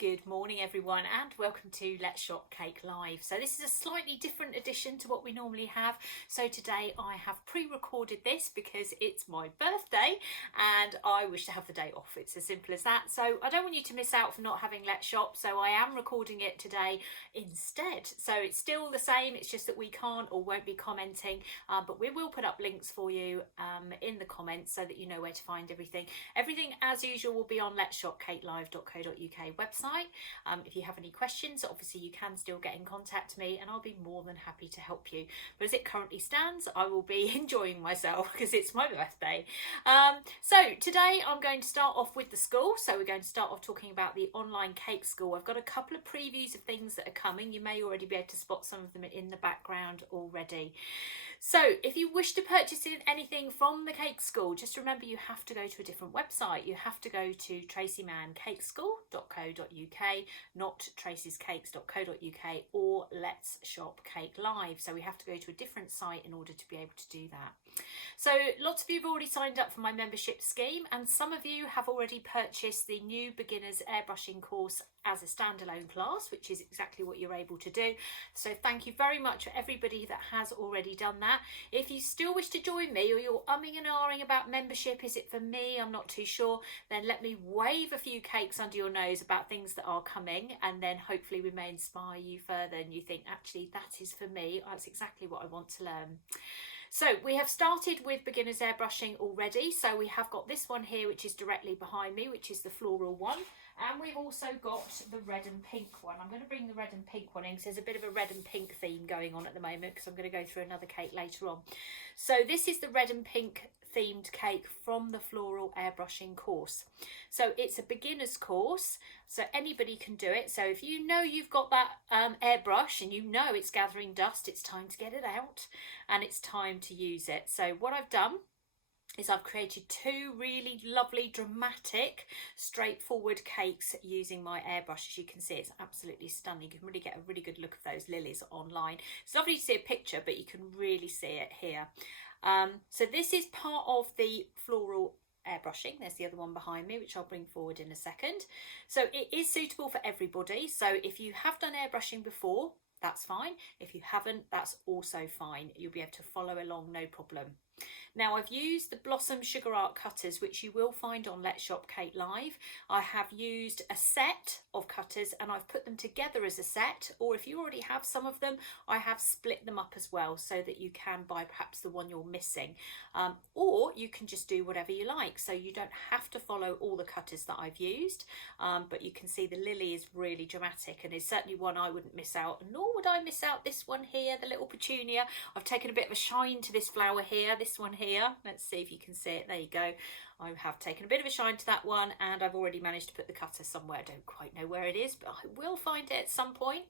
Good morning everyone and welcome to Let's Shop Cake Live. So this is a slightly different edition to what we normally have. So today I have pre-recorded this because it's my birthday and I wish to have the day off. It's as simple as that. So I don't want you to miss out for not having Let's Shop, so I am recording it today instead. So it's still the same, it's just that we can't or won't be commenting, but we will put up links for you in the comments so that you know where to find everything. Everything as usual will be on letsshopcakelive.co.uk website. If you have any questions, obviously you can still get in contact with me and I'll be more than happy to help you. But as it currently stands, I will be enjoying myself because it's my birthday. So today I'm going to start off with the school. So we're going to start off talking about the online cake school. I've got a couple of previews of things that are coming. You may already be able to spot some of them in the background already. So if you wish to purchase anything from the cake school, just remember you have to go to a different website. You have to go to Tracey Mann cakeschool.co.uk, not traceyscakes.co.uk or Let's Shop Cake Live. So we have to go to a different site in order to be able to do that. So lots of you have already signed up for my membership scheme and some of you have already purchased the new beginners airbrushing course as a standalone class, which is exactly what you're able to do. So thank you very much for everybody that has already done that. If you still wish to join me or you're umming and ahhing about membership, is it for me, I'm not too sure, then let me wave a few cakes under your nose about things that are coming and then hopefully we may inspire you further and you think actually that is for me, that's exactly what I want to learn. So we have started with beginners airbrushing already. So we have got this one here, which is directly behind me, which is the floral one. And we've also got the red and pink one. I'm going to bring the red and pink one in because there's a bit of a red and pink theme going on at the moment because I'm going to go through another cake later on. So this is the red and pink themed cake from the floral airbrushing course. So it's a beginner's course, so anybody can do it. So if you know you've got that airbrush and you know it's gathering dust, it's time to get it out and it's time to use it. So what I've done is I've created two really lovely, dramatic, straightforward cakes using my airbrush. As you can see, it's absolutely stunning. You can really get a really good look of those lilies online. It's lovely to see a picture, but you can really see it here. So this is part of the floral airbrushing. There's the other one behind me, which I'll bring forward in a second. So it is suitable for everybody. So if you have done airbrushing before, that's fine. If you haven't, that's also fine. You'll be able to follow along, no problem. Now I've used the Blossom Sugar Art cutters, which you will find on Let's Shop Cake Live. I have used a set of cutters and I've put them together as a set, or if you already have some of them, I have split them up as well so that you can buy perhaps the one you're missing. Or you can just do whatever you like. So you don't have to follow all the cutters that I've used, but you can see the lily is really dramatic and is certainly one I wouldn't miss out, nor would I miss out this one here, the little petunia. I've taken a bit of a shine to this flower here, this one here. Let's see if you can see it. There you go. I have taken a bit of a shine to that one and I've already managed to put the cutter somewhere. I don't quite know where it is, but I will find it at some point.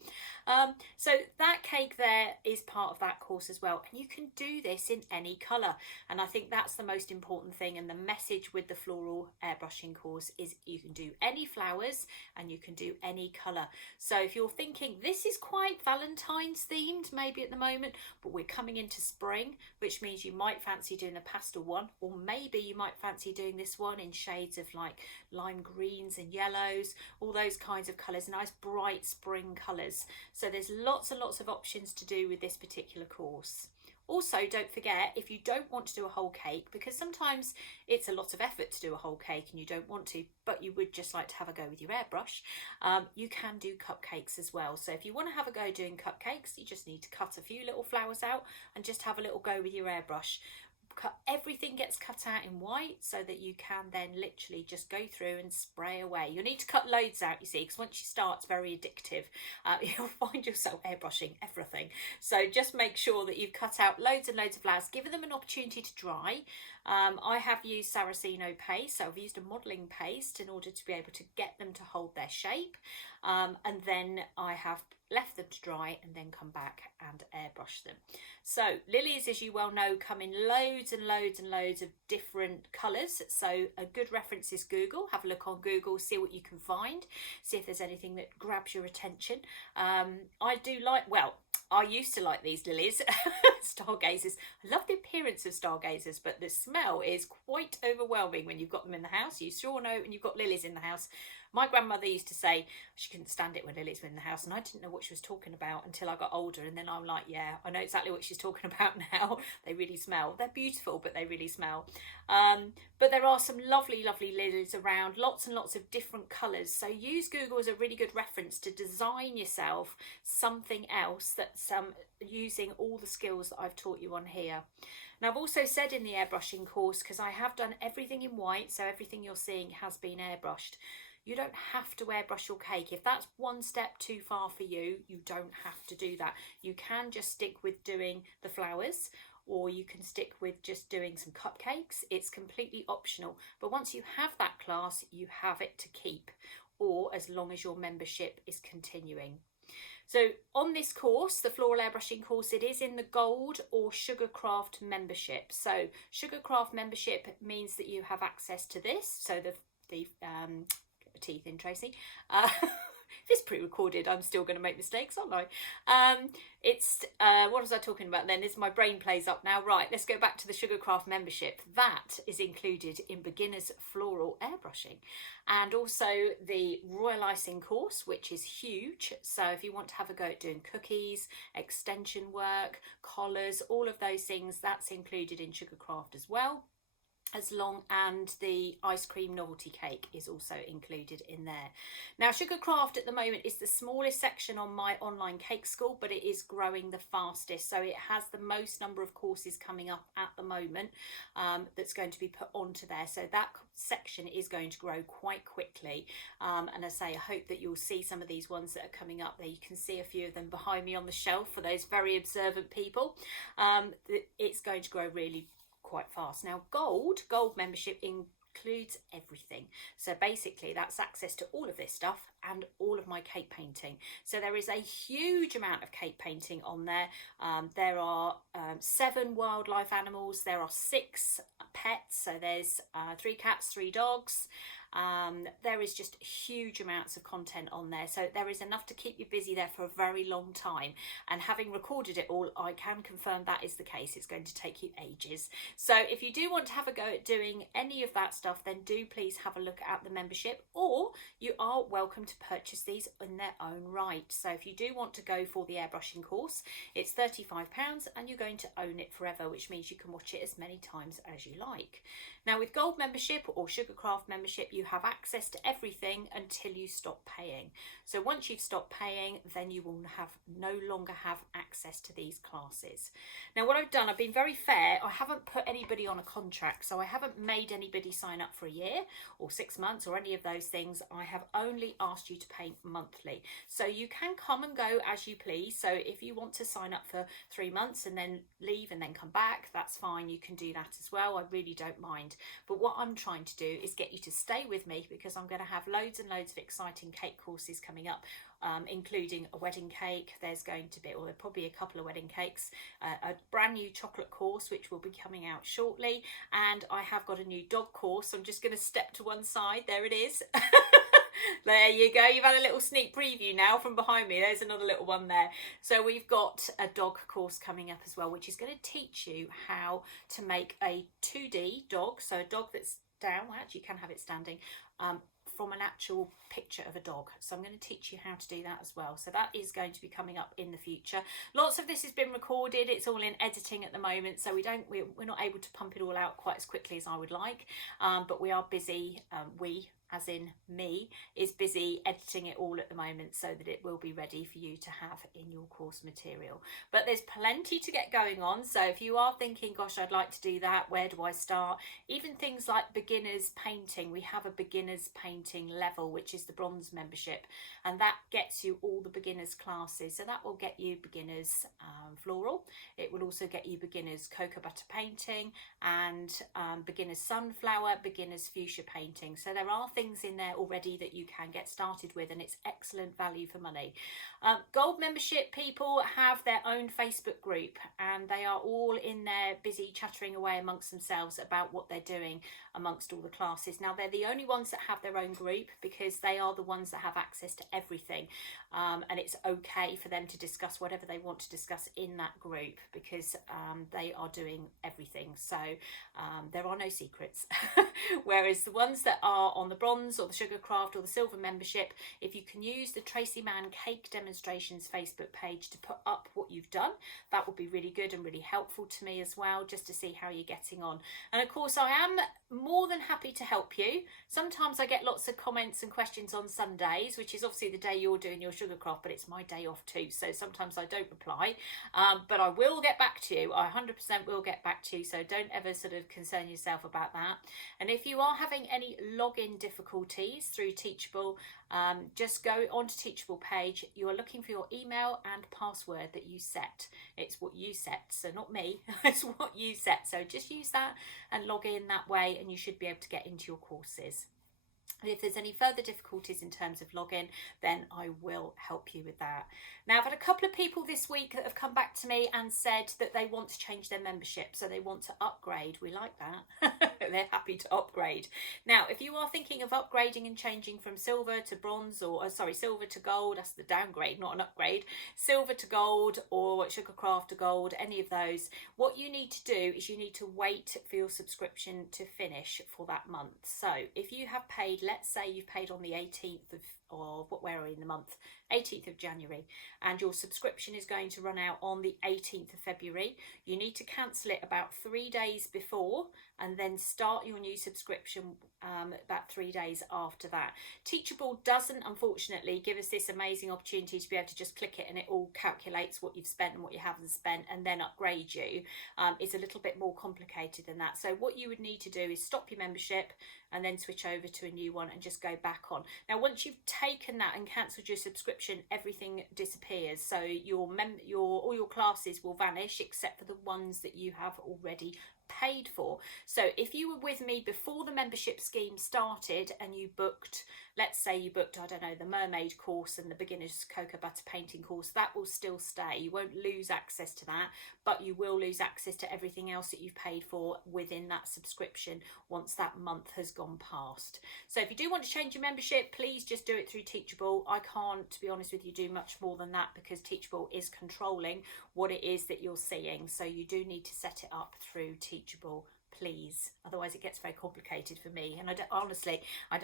So that cake there is part of that course as well. And you can do this in any colour. And I think that's the most important thing. And the message with the floral airbrushing course is you can do any flowers and you can do any colour. So if you're thinking this is quite Valentine's themed maybe at the moment, but we're coming into spring, which means you might fancy doing a pastel one, or maybe you might fancy doing this one in shades of like lime greens and yellows, all those kinds of colours, nice bright spring colours. So there's lots and lots of options to do with this particular course. Also, don't forget, if you don't want to do a whole cake, because sometimes it's a lot of effort to do a whole cake and you don't want to, but you would just like to have a go with your airbrush, you can do cupcakes as well. So if you want to have a go doing cupcakes, you just need to cut a few little flowers out and just have a little go with your airbrush. Everything gets cut out in white so that you can then literally just go through and spray away. You'll need to cut loads out, you see, because once you start it's very addictive. You'll find yourself airbrushing everything. So just make sure that you've cut out loads and loads of flowers, giving them an opportunity to dry. I have used Saraceno paste, so I've used a modelling paste in order to be able to get them to hold their shape. And then I have left them to dry and then come back and airbrush them. So lilies, as you well know, come in loads and loads and loads of different colours. So a good reference is Google. Have a look on Google, see what you can find, see if there's anything that grabs your attention. I do like, well, I used to like these lilies, stargazers. I love the appearance of stargazers, but the smell is quite overwhelming when you've got them in the house. You sure know when you've got lilies in the house. My grandmother used to say she couldn't stand it when Lily's in the house, and I didn't know what she was talking about until I got older, and then I'm like, yeah, I know exactly what she's talking about now. They really smell. They're beautiful, but they really smell. But there are some lovely, lovely lilies around, lots and lots of different colours. So use Google as a really good reference to design yourself something else that's using all the skills that I've taught you on here. Now, I've also said in the airbrushing course, because I have done everything in white, so everything you're seeing has been airbrushed. You don't have to airbrush your cake. If that's one step too far for you, you don't have to do that. You can just stick with doing the flowers, or you can stick with just doing some cupcakes. It's completely optional. But once you have that class, you have it to keep, or as long as your membership is continuing. So on this course, the Floral Airbrushing course, it is in the Gold or Sugarcraft membership. So Sugarcraft membership means that you have access to this. So the get the teeth in, Tracy. If it's pre-recorded, I'm still going to make mistakes, aren't I? What was I talking about then? My brain plays up now. Right, let's go back to the Sugarcraft membership. That is included in Beginner's Floral Airbrushing, and also the Royal Icing course, which is huge. So if you want to have a go at doing cookies, extension work, collars, all of those things, that's included in Sugarcraft as well. And the ice cream novelty cake is also included in there. Now, Sugarcraft at the moment is the smallest section on my online cake school, but it is growing the fastest. So it has the most number of courses coming up at the moment that's going to be put onto there. So that section is going to grow quite quickly. And I say, I hope that you'll see some of these ones that are coming up there. You can see a few of them behind me on the shelf for those very observant people. It's going to grow really quite fast. Now, gold membership includes everything. So basically that's access to all of this stuff and all of my cake painting. So there is a huge amount of cake painting on there. There are 7 wildlife animals. There are 6 pets. So there's 3 cats, 3 dogs. There is just huge amounts of content on there, so there is enough to keep you busy there for a very long time. And having recorded it all, I can confirm that is the case. It's going to take you ages. So if you do want to have a go at doing any of that stuff, then do please have a look at the membership, or you are welcome to purchase these in their own right. So if you do want to go for the airbrushing course, it's £35 and you're going to own it forever, which means you can watch it as many times as you like. Now, with gold membership or Sugarcraft membership, you have access to everything until you stop paying. So once you've stopped paying, then you will no longer have access to these classes. Now, what I've done, I've been very fair. I haven't put anybody on a contract, so I haven't made anybody sign up for a year or 6 months or any of those things. I have only asked you to pay monthly. So you can come and go as you please. So if you want to sign up for 3 months and then leave and then come back, that's fine. You can do that as well. I really don't mind. But what I'm trying to do is get you to stay with me, because I'm going to have loads and loads of exciting cake courses coming up, including a wedding cake. There's going to be, or there'll probably a couple of wedding cakes, a brand new chocolate course which will be coming out shortly, and I have got a new dog course. I'm just going to step to one side. There it is. There you go. You've had a little sneak preview now from behind me. There's another little one there. So we've got a dog course coming up as well, which is going to teach you how to make a 2D dog. So a dog that's down, well, actually you can have it standing, from an actual picture of a dog. So I'm going to teach you how to do that as well. So that is going to be coming up in the future. Lots of this has been recorded. It's all in editing at the moment, so we're not able to pump it all out quite as quickly as I would like, but we are busy. As in me, is busy editing it all at the moment so that it will be ready for you to have in your course material. But there's plenty to get going on. So if you are thinking, gosh, I'd like to do that, where do I start? Even things like beginners painting. We have a beginners painting level, which is the bronze membership, and that gets you all the beginners classes. So that will get you beginners floral. It will also get you beginners cocoa butter painting, and beginners sunflower, beginners fuchsia painting. So there are things in there already that you can get started with, and it's excellent value for money. Gold membership people have their own Facebook group, and they are all in there busy chattering away amongst themselves about what they're doing amongst all the classes. Now, they're the only ones that have their own group, because they are the ones that have access to everything, and it's okay for them to discuss whatever they want to discuss in that group, because they are doing everything. So there are no secrets. Whereas the ones that are on the bronze or the Sugarcraft or the silver membership, if you can use the Tracey Mann Cake Demonstrations Facebook page to put up what you've done, that would be really good and really helpful to me as well, just to see how you're getting on. And of course, I am more than happy to help you. Sometimes I get lots of comments and questions on Sundays, which is obviously the day you're doing your Sugarcraft, but it's my day off too, so sometimes I don't reply, but I will get back to you. I 100% will get back to you, so don't ever sort of concern yourself about that. And if you are having any login difficulties through Teachable, just go onto Teachable page. You are looking for your email and password that you set. It's what you set, so not me. It's what you set, so just use that and log in that way, and you should be able to get into your courses. And if there's any further difficulties in terms of login, then I will help you with that. Now, I've had a couple of people this week that have come back to me and said that they want to change their membership, so they want to upgrade. We like that. They're happy to upgrade. Now, if you are thinking of upgrading and changing from silver to bronze, or silver to gold, that's the downgrade, not an upgrade, silver to gold or Sugarcraft to gold, any of those, what you need to do is you need to wait for your subscription to finish for that month. So if you have paid, let's say you've paid on the 18th of where are we in the month? 18th of January, and your subscription is going to run out on the 18th of February. You need to cancel it about 3 days before and then start your new subscription about 3 days after that. Teachable doesn't, unfortunately, give us this amazing opportunity to be able to just click it and it all calculates what you've spent and what you haven't spent and then upgrade you. It's a little bit more complicated than that. So what you would need to do is stop your membership and then switch over to a new one and just go back on. Now, once you've taken that and cancelled your subscription, everything disappears. So all your classes will vanish except for the ones that you have already paid for. So if you were with me before the membership scheme started and you booked, let's say you booked, I don't know, the mermaid course and the beginner's cocoa butter painting course, that will still stay. You won't lose access to that, but you will lose access to everything else that you've paid for within that subscription once that month has gone past. So if you do want to change your membership, please just do it through Teachable. I can't, to be honest with you, do much more than that because Teachable is controlling what it is that you're seeing. So you do need to set it up through Teachable, please. Otherwise it gets very complicated for me, and I don't, honestly, I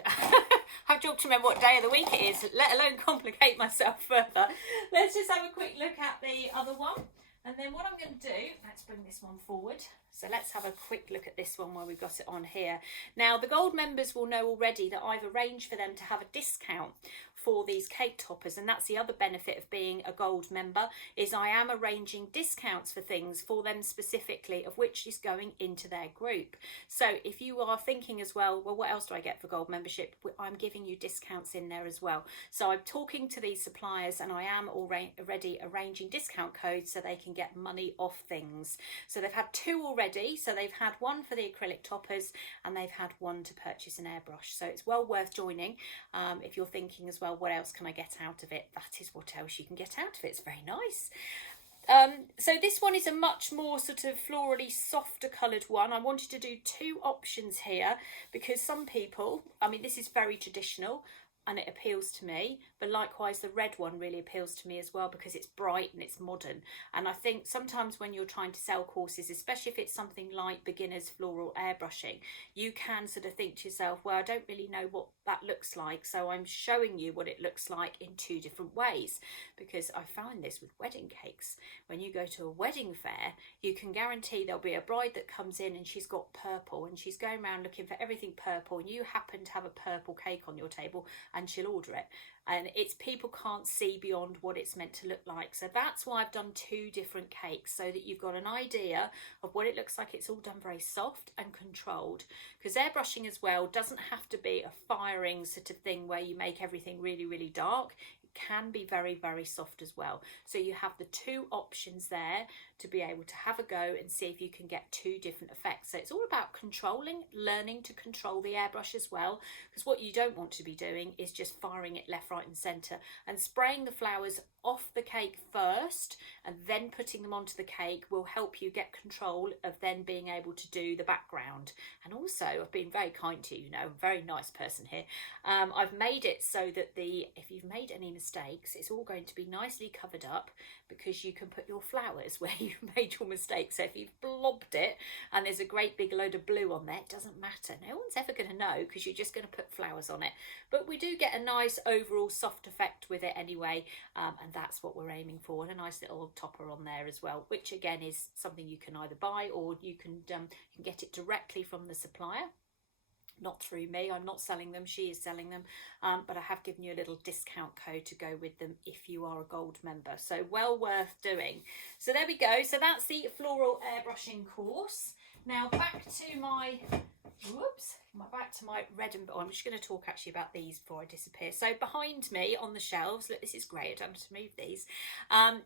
have to remember what day of the week it is, let alone complicate myself further. Let's just have a quick look at the other one, and then what I'm going to do, let's bring this one forward. So let's have a quick look at this one where we've got it on here. Now, the gold members will know already that I've arranged for them to have a discount for these cake toppers, and that's the other benefit of being a gold member, is I am arranging discounts for things for them specifically, of which is going into their group. So if you are thinking as well, what else do I get for gold membership? I'm giving you discounts in there as well. So I'm talking to these suppliers and I am already arranging discount codes so they can get money off things. So they've had 2 already. So they've had 1 for the acrylic toppers and they've had 1 to purchase an airbrush. So it's well worth joining if you're thinking as well, what else can I get out of it? That is what else you can get out of it. It's very nice. So this one is a much more sort of florally softer coloured one. I wanted to do 2 options here because some people, I mean, this is very traditional and it appeals to me, but likewise the red one really appeals to me as well because it's bright and it's modern. And I think sometimes when you're trying to sell courses, especially if it's something like beginners floral airbrushing, you can sort of think to yourself, well, I don't really know what that looks like, so I'm showing you what it looks like in 2 different ways. Because I find this with wedding cakes, when you go to a wedding fair, you can guarantee there'll be a bride that comes in and she's got purple and she's going around looking for everything purple, and you happen to have a purple cake on your table and she'll order it. And it's people can't see beyond what it's meant to look like. So that's why I've done 2 different cakes, so that you've got an idea of what it looks like. It's all done very soft and controlled, because airbrushing as well doesn't have to be a firing sort of thing where you make everything really, really dark. Can be very, very soft as well. So you have the 2 options there to be able to have a go and see if you can get 2 different effects. So it's all about controlling, learning to control the airbrush as well, because what you don't want to be doing is just firing it left, right and centre, and spraying the flowers off the cake first and then putting them onto the cake will help you get control of then being able to do the background. And also, I've been very kind to you, you know, I'm a very nice person here. I've made it so that if you've made any mistakes, it's all going to be nicely covered up, because you can put your flowers where you you made your mistake. So if you've blobbed it and there's a great big load of blue on there, it doesn't matter. No one's ever going to know because you're just going to put flowers on it. But we do get a nice overall soft effect with it anyway, and that's what we're aiming for. And a nice little topper on there as well, which again is something you can either buy or you can get it directly from the supplier. Not through me, I'm not selling them, she is selling them, but I have given you a little discount code to go with them if you are a gold member, so well worth doing. So there we go, so that's the floral airbrushing course. Now back to my red and I'm just going to talk actually about these before I disappear. So behind me on the shelves, look, this is great, I don't have to move these,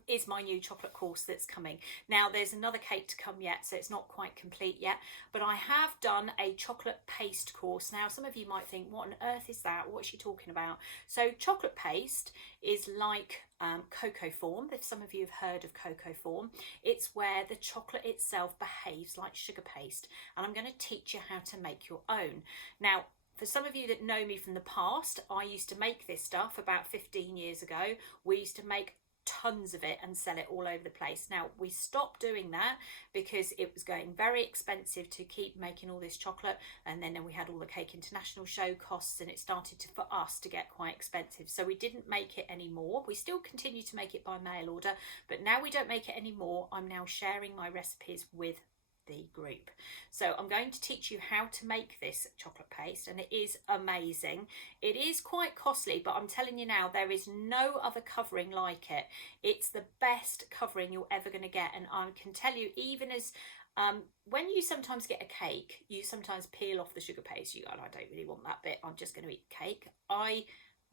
is my new chocolate course that's coming. Now there's another cake to come yet, so it's not quite complete yet, but I have done a chocolate paste course. Now some of you might think, what on earth is that? What's she talking about? So chocolate paste is like cocoa form. If some of you have heard of cocoa form, it's where the chocolate itself behaves like sugar paste, and I'm going to teach you how to make your own. Now for some of you that know me from the past, I used to make this stuff about 15 years ago. We used to make tons of it and sell it all over the place. Now we stopped doing that because it was going very expensive to keep making all this chocolate, and then we had all the Cake International show costs, and it started to, for us, to get quite expensive, so we didn't make it anymore. We still continue to make it by mail order, but now we don't make it anymore. I'm now sharing my recipes with the group. So I'm going to teach you how to make this chocolate paste, and it is amazing. It is quite costly, but I'm telling you now, there is no other covering like it. It's the best covering you're ever going to get, and I can tell you, even as when you sometimes get a cake, you sometimes peel off the sugar paste. You go, I don't really want that bit, I'm just going to eat cake. I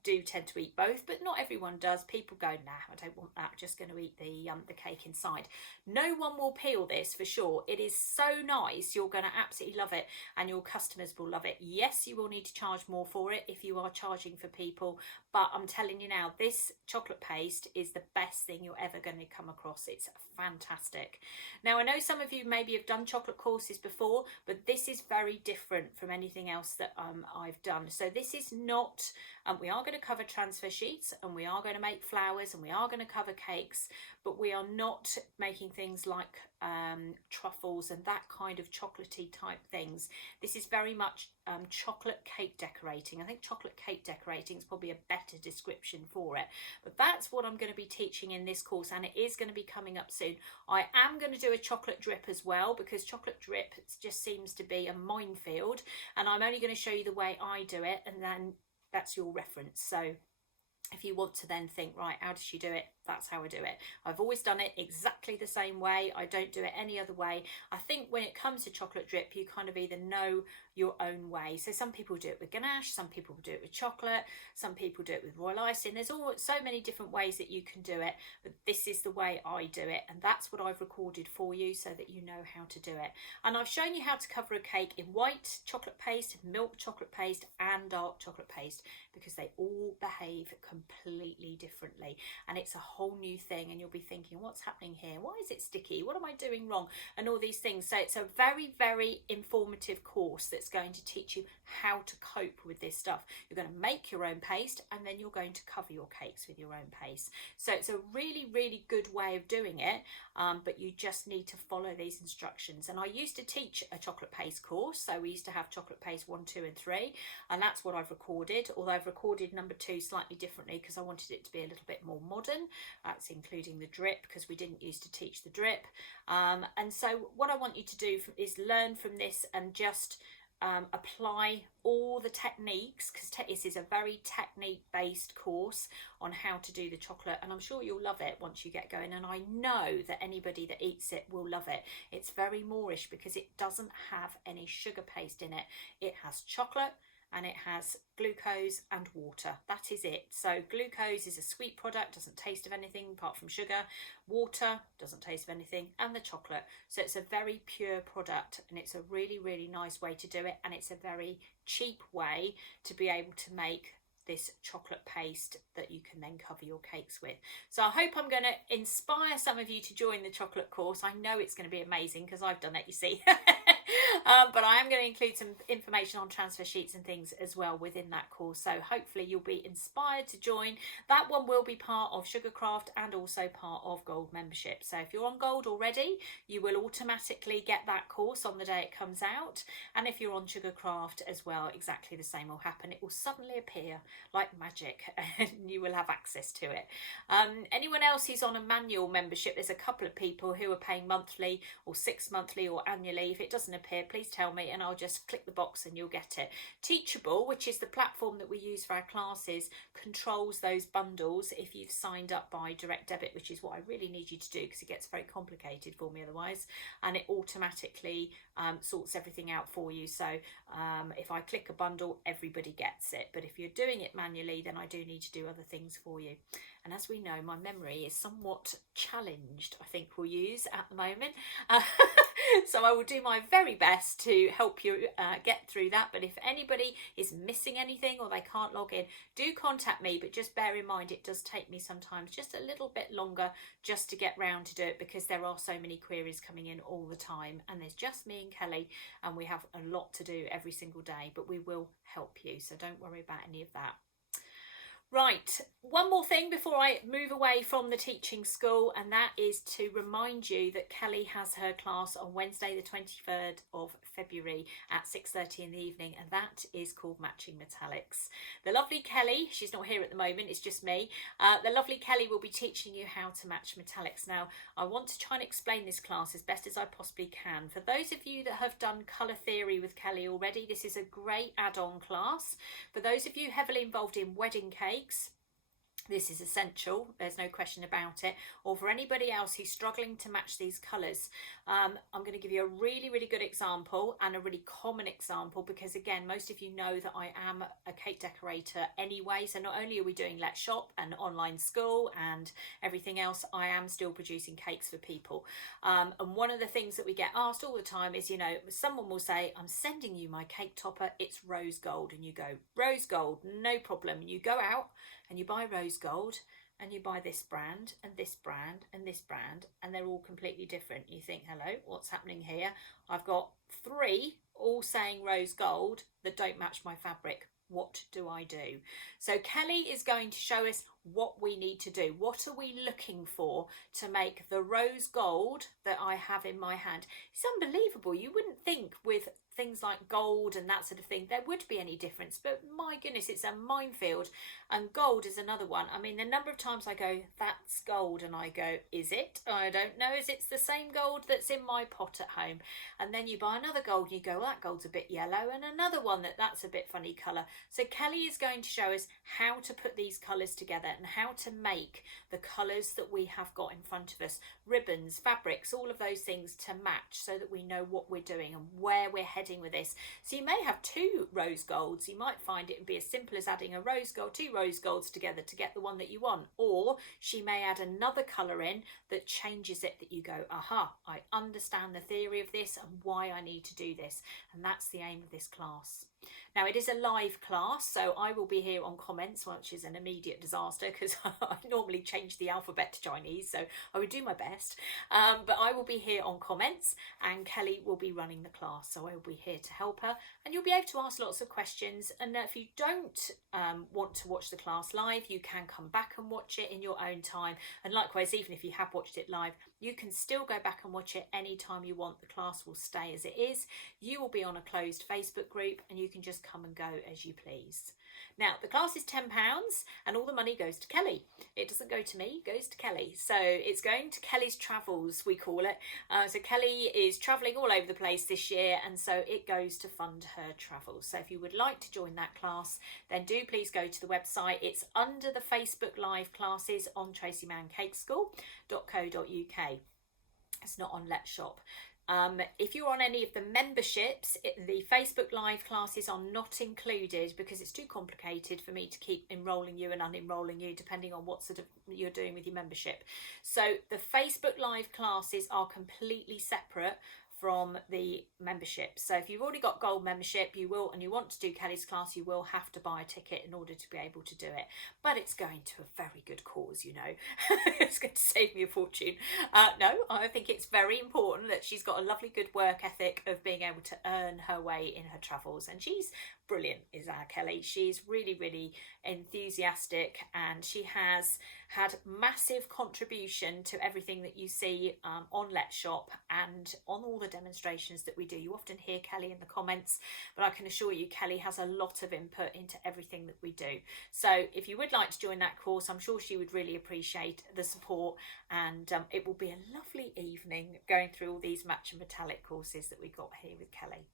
do tend to eat both, but not everyone does. People go, nah, I don't want that, I'm just going to eat the cake inside. No one will peel this for sure. It is so nice, you're going to absolutely love it, and your customers will love it. Yes, you will need to charge more for it if you are charging for people, but I'm telling you now, this chocolate paste is the best thing you're ever going to come across. It's fantastic. Now I know some of you maybe have done chocolate courses before, but this is very different from anything else that I've done. So this is not, we are going to cover transfer sheets, and we are going to make flowers, and we are going to cover cakes, but we are not making things like truffles and that kind of chocolatey type things. This is very much chocolate cake decorating. I think chocolate cake decorating is probably a better description for it, but that's what I'm going to be teaching in this course, and it is going to be coming up soon. I am going to do a chocolate drip as well, because chocolate drip just seems to be a minefield, and I'm only going to show you the way I do it, and then that's your reference. So if you want to then think, right, how does she do it? That's how I do it. I've always done it exactly the same way. I don't do it any other way. I think when it comes to chocolate drip, you kind of either know your own way. So some people do it with ganache, some people do it with chocolate, some people do it with royal icing. There's so many different ways that you can do it, but this is the way I do it, and that's what I've recorded for you so that you know how to do it. And I've shown you how to cover a cake in white chocolate paste, milk chocolate paste, and dark chocolate paste, because they all behave completely differently, and it's a whole new thing, and you'll be thinking, what's happening here? Why is it sticky? What am I doing wrong? And all these things. So it's a very, very informative course that's going to teach you how to cope with this stuff. You're going to make your own paste, and then you're going to cover your cakes with your own paste. So it's a really, really good way of doing it, but you just need to follow these instructions. And I used to teach a chocolate paste course, so we used to have chocolate paste 1, 2 and 3, and that's what I've recorded, although I've recorded number 2 slightly differently because I wanted it to be a little bit more modern. That's including the drip, because we didn't used to teach the drip. And so what I want you to do is learn from this and just apply all the techniques, because this is a very technique based course on how to do the chocolate, and I'm sure you'll love it once you get going, and I know that anybody that eats it will love it. It's very Moorish because it doesn't have any sugar paste in it. It has chocolate, and it has glucose and water. That is it. So glucose is a sweet product, doesn't taste of anything apart from sugar. Water doesn't taste of anything, and the chocolate. So it's a very pure product, and it's a really, really nice way to do it, and it's a very cheap way to be able to make this chocolate paste that you can then cover your cakes with. So I hope I'm going to inspire some of you to join the chocolate course. I know it's going to be amazing because I've done it, you see. But I am going to include some information on transfer sheets and things as well within that course. So hopefully you'll be inspired to join. That one will be part of Sugarcraft and also part of Gold membership. So if you're on Gold already, you will automatically get that course on the day it comes out. And if you're on Sugarcraft as well, exactly the same will happen. It will suddenly appear like magic and you will have access to it. Anyone else who's on a manual membership, there's a couple of people who are paying monthly or 6 monthly or annually. If it doesn't appear, please tell me and I'll just click the box and you'll get it. Teachable, which is the platform that we use for our classes, controls those bundles if you've signed up by direct debit, which is what I really need you to do because it gets very complicated for me otherwise, and it automatically sorts everything out for you. So if I click a bundle, everybody gets it, but if you're doing it manually, then I do need to do other things for you. And as we know, my memory is somewhat challenged, I think we'll use at the moment. So I will do my very best to help you get through that. But if anybody is missing anything or they can't log in, do contact me. But just bear in mind, it does take me sometimes just a little bit longer just to get round to do it because there are so many queries coming in all the time. And there's just me and Kelly and we have a lot to do every single day. But we will help you. So don't worry about any of that. Right, one more thing before I move away from the teaching school, and that is to remind you that Kelly has her class on Wednesday the 23rd of February at 6:30 in the evening, and that is called Matching Metallics. The lovely Kelly, she's not here at the moment, it's just me, the lovely Kelly will be teaching you how to match metallics. Now, I want to try and explain this class as best as I possibly can. For those of you that have done colour theory with Kelly already, this is a great add-on class. For those of you heavily involved in wedding cake, this is essential, there's no question about it. Or for anybody else who's struggling to match these colours, I'm going to give you a really, really good example and a really common example because, again, most of you know that I am a cake decorator anyway. So not only are we doing Let's Shop and online school and everything else, I am still producing cakes for people. And one of the things that we get asked all the time is, you know, someone will say, I'm sending you my cake topper, it's rose gold. And you go, rose gold, no problem. You go out and you buy rose gold and you buy this brand and this brand and this brand, and they're all completely different. You think, hello, what's happening here? I've got 3 all saying rose gold that don't match my fabric. What do I do? So Kelly is going to show us what we need to do. What are we looking for to make the rose gold that I have in my hand? It's unbelievable. You wouldn't think with things like gold and that sort of thing there would be any difference, but my goodness, it's a minefield. And gold is another one. I mean, the number of times I go, that's gold, and I go, is it? I don't know, is it the same gold that's in my pot at home? And then you buy another gold and you go, well, that gold's a bit yellow, and another one that's a bit funny colour. So Kelly is going to show us how to put these colours together and how to make the colours that we have got in front of us, ribbons, fabrics, all of those things to match so that we know what we're doing and where we're heading with this. So you may have 2 rose golds. You might find it would be as simple as adding a rose gold, 2 rose golds together to get the one that you want. Or she may add another colour in that changes it, that you go, aha, I understand the theory of this and why I need to do this. And that's the aim of this class. Now, it is a live class, so I will be here on comments, which is an immediate disaster because I normally change the alphabet to Chinese, so I would do my best. But I will be here on comments and Kelly will be running the class, so I will be here to help her and you'll be able to ask lots of questions. And if you don't want to watch the class live, you can come back and watch it in your own time. And likewise, even if you have watched it live, you can still go back and watch it anytime you want. The class will stay as it is. You will be on a closed Facebook group and you can just come and go as you please. Now, the class is £10 and all the money goes to Kelly. It doesn't go to me, it goes to Kelly. So it's going to Kelly's travels, we call it. So Kelly is travelling all over the place this year, and so it goes to fund her travels. So if you would like to join that class, then do please go to the website. It's under the Facebook Live classes on tracymanncakeschool.co.uk. It's not on Let's Shop. If you're on any of the memberships, the Facebook Live classes are not included because it's too complicated for me to keep enrolling you and unenrolling you depending on what sort of you're doing with your membership. So the Facebook Live classes are completely separate from the membership. So if you've already got gold membership, you will, and you want to do Kelly's class, you will have to buy a ticket in order to be able to do it. But it's going to a very good cause, you know. It's going to save me a fortune. No, I think it's very important that she's got a lovely good work ethic of being able to earn her way in her travels, and she's brilliant, is our Kelly. She's really, really enthusiastic, and she has had massive contribution to everything that you see on Let's Shop and on all the demonstrations that we do. You often hear Kelly in the comments, but I can assure you Kelly has a lot of input into everything that we do. So if you would like to join that course, I'm sure she would really appreciate the support, and it will be a lovely evening going through all these match and metallic courses that we got here with Kelly.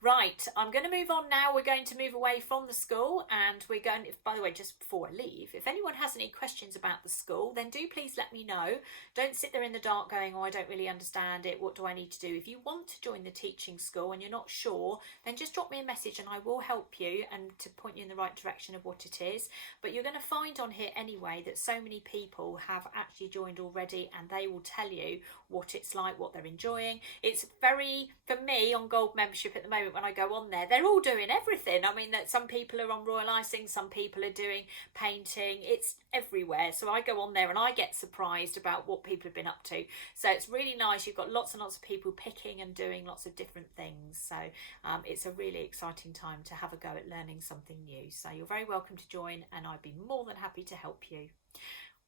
Right, I'm going to move on now. We're going to move away from the school, and we're going, by the way, just before I leave, if anyone has any questions about the school, then do please let me know. Don't sit there in the dark going, oh, I don't really understand it. What do I need to do? If you want to join the teaching school and you're not sure, then just drop me a message and I will help you and to point you in the right direction of what it is. But you're going to find on here anyway that so many people have actually joined already, and they will tell you what it's like, what they're enjoying. It's very, for me, on gold membership at the moment, when I go on there, they're all doing everything. I mean, that some people are on royal icing, some people are doing painting, it's everywhere. So I go on there and I get surprised about what people have been up to. So it's really nice. You've got lots and lots of people picking and doing lots of different things. So it's a really exciting time to have a go at learning something new. So you're very welcome to join, and I'd be more than happy to help you.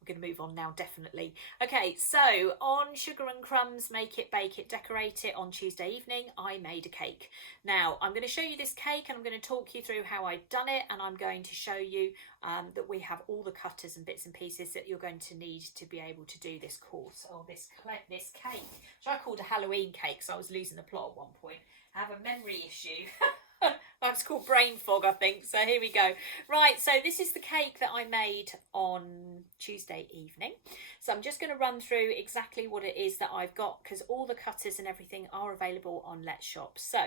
We're going to move on now, definitely. Okay, so on Sugar and Crumbs, Make It, Bake It, Decorate It, on Tuesday evening, I made a cake. Now, I'm going to show you this cake, and I'm going to talk you through how I've done it, and I'm going to show you that we have all the cutters and bits and pieces that you're going to need to be able to do this course, or this cake, which I called a Halloween cake, so I was losing the plot at one point. I have a memory issue. It's called brain fog, I think. So here we go. Right, so this is the cake that I made on Tuesday evening. So I'm just going to run through exactly what it is that I've got, because all the cutters and everything are available on Let's Shop. So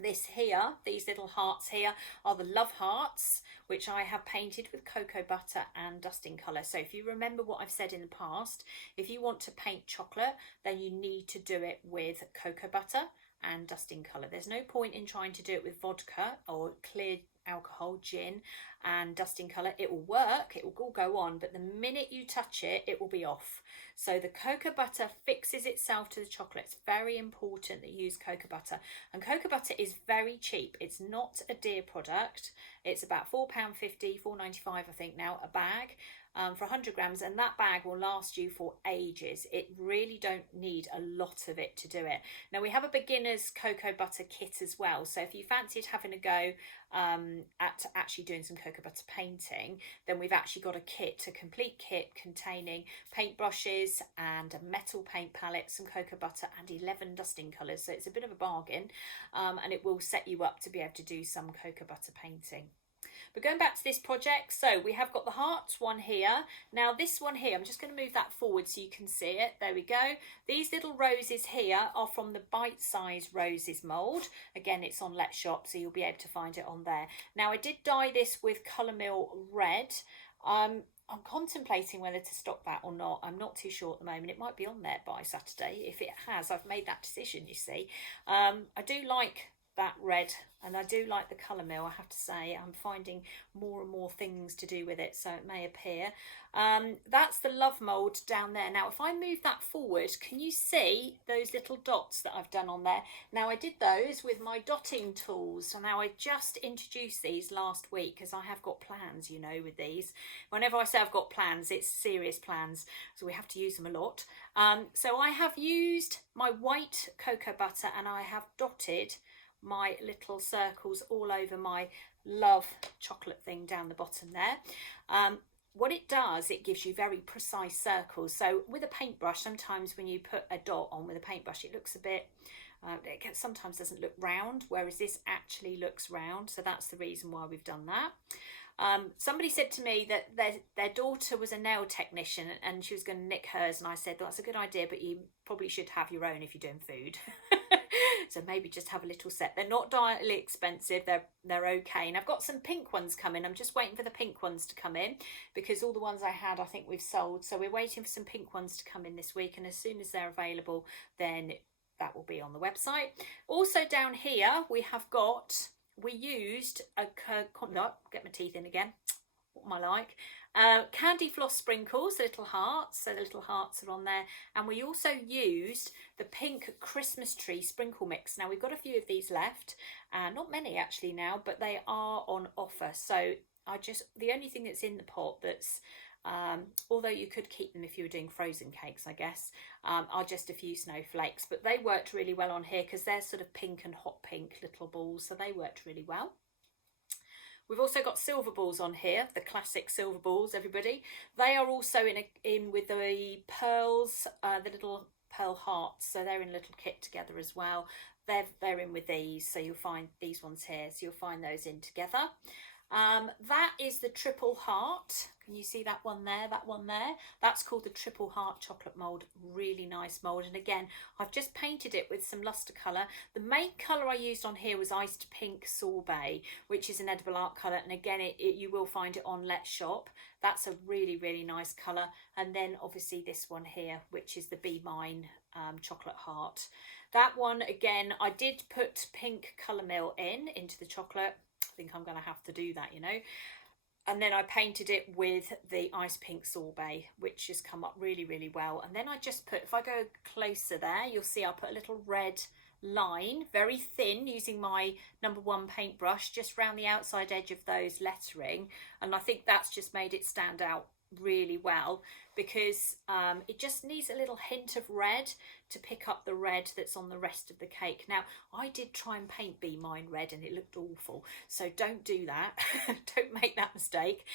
this here, these little hearts here, are the love hearts, which I have painted with cocoa butter and dusting colour. So if you remember what I've said in the past, if you want to paint chocolate, then you need to do it with cocoa butter and dusting colour. There's no point in trying to do it with vodka or clear alcohol, gin and dusting colour. It will work, it will all go on, but the minute you touch it, it will be off. So the cocoa butter fixes itself to the chocolate. It's very important that you use cocoa butter, and cocoa butter is very cheap. It's not a dear product. It's about £4.50, £4.95 I think now a bag, for 100 grams, and that bag will last you for ages. It really don't need a lot of it to do it. Now we have a beginner's cocoa butter kit as well, so if you fancied having a go at actually doing some cocoa butter painting, then we've actually got a kit, a complete kit containing paintbrushes and a metal paint palette, some cocoa butter and 11 dusting colours. So it's a bit of a bargain, and it will set you up to be able to do some cocoa butter painting. But going back to this project, so we have got the hearts one here. Now this one here, I'm just going to move that forward so you can see it. There we go. These little roses here are from the Bite Size Roses mould. Again, it's on Let's Shop, so you'll be able to find it on there. Now I did dye this with Colour Mill Red. I'm contemplating whether to stock that or not. I'm not too sure at the moment. It might be on there by Saturday. If it has, I've made that decision, you see. I do like that red, and I do like the Colour Mill, I have to say. I'm finding more and more things to do with it, so it may appear. That's the love mould down there. Now if I move that forward, can you see those little dots that I've done on there? Now I did those with my dotting tools, so now I just introduced these last week because I have got plans, you know, with these. Whenever I say I've got plans, it's serious plans, so we have to use them a lot. So I have used my white cocoa butter and I have dotted my little circles all over my love chocolate thing down the bottom there. What it does, it gives you very precise circles. So with a paintbrush, sometimes when you put a dot on with a paintbrush, it looks a bit, it sometimes doesn't look round, whereas this actually looks round. So that's the reason why we've done that. Somebody said to me that their daughter was a nail technician and she was going to nick hers, and I said, well, that's a good idea, but you probably should have your own if you're doing food. So maybe just have a little set. They're not dietly expensive, they're okay. And I've got some pink ones coming. I'm just waiting for the pink ones to come in, because all the ones I had I think we've sold, so we're waiting for some pink ones to come in this week, and as soon as they're available, then that will be on the website. Also down here we used a, no, get my teeth in again, what am I like? Candy floss sprinkles, the little hearts, so the little hearts are on there. And we also used the pink Christmas tree sprinkle mix. Now we've got a few of these left, not many actually now, but they are on offer. So the only thing that's in the pot that's, although you could keep them if you were doing frozen cakes, I guess, are just a few snowflakes. But they worked really well on here because they're sort of pink and hot pink little balls, so they worked really well. We've also got silver balls on here, the classic silver balls, everybody. They are also in with the pearls, the little pearl hearts, so they're in a little kit together as well. They're in with these, so you'll find these ones here, so you'll find those in together. That is the triple heart. Can you see that one there, that one there? That's called the triple heart chocolate mould. Really nice mould. And again, I've just painted it with some luster colour. The main colour I used on here was iced pink sorbet, which is an edible art colour. And again, you will find it on Let's Shop. That's a really, really nice colour. And then obviously this one here, which is the Be Mine chocolate heart. That one, again, I did put pink colour mill into the chocolate. I think I'm going to have to do that, you know. And then I painted it with the ice pink sorbet, which has come up really, really well. And then I just put, if I go closer there, you'll see I put a little red line, very thin, using my #1 paintbrush, just around the outside edge of those lettering. And I think that's just made it stand out really well, because it just needs a little hint of red to pick up the red that's on the rest of the cake. Now, I did try and paint Be Mine red and it looked awful, so don't do that. Don't make that mistake.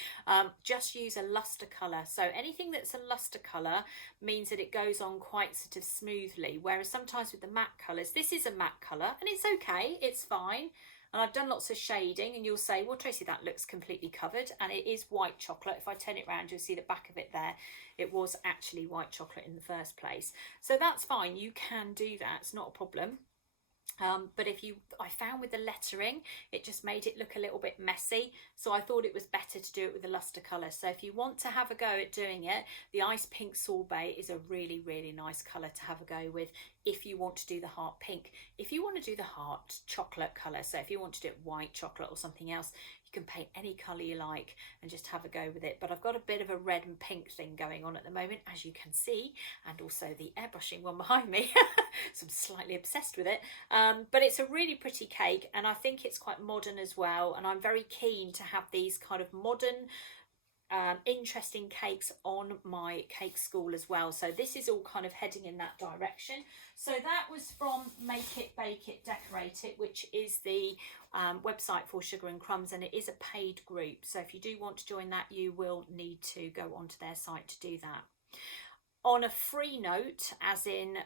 Just use a luster colour. So anything that's a luster colour means that it goes on quite sort of smoothly, whereas sometimes with the matte colours, this is a matte colour and it's okay, it's fine. And I've done lots of shading, and you'll say, well, Tracy, that looks completely covered. And it is white chocolate. If I turn it around, you'll see the back of it there. It was actually white chocolate in the first place. So that's fine. You can do that. It's not a problem. But I found with the lettering, it just made it look a little bit messy. So I thought it was better to do it with a luster colour. So if you want to have a go at doing it, the ice pink sorbet is a really, really nice colour to have a go with if you want to do the heart pink. If you want to do the heart chocolate colour, so if you want to do it white chocolate or something else, you can paint any colour you like and just have a go with it. But I've got a bit of a red and pink thing going on at the moment, as you can see, and also the airbrushing one behind me. So I'm slightly obsessed with it. But it's a really pretty cake, and I think it's quite modern as well. And I'm very keen to have these kind of modern, interesting cakes on my cake school as well. So this is all kind of heading in that direction. So that was from Make It, Bake It, Decorate It, which is the website for Sugar and Crumbs, and it is a paid group. So if you do want to join that, you will need to go onto their site to do that. On a free note, as in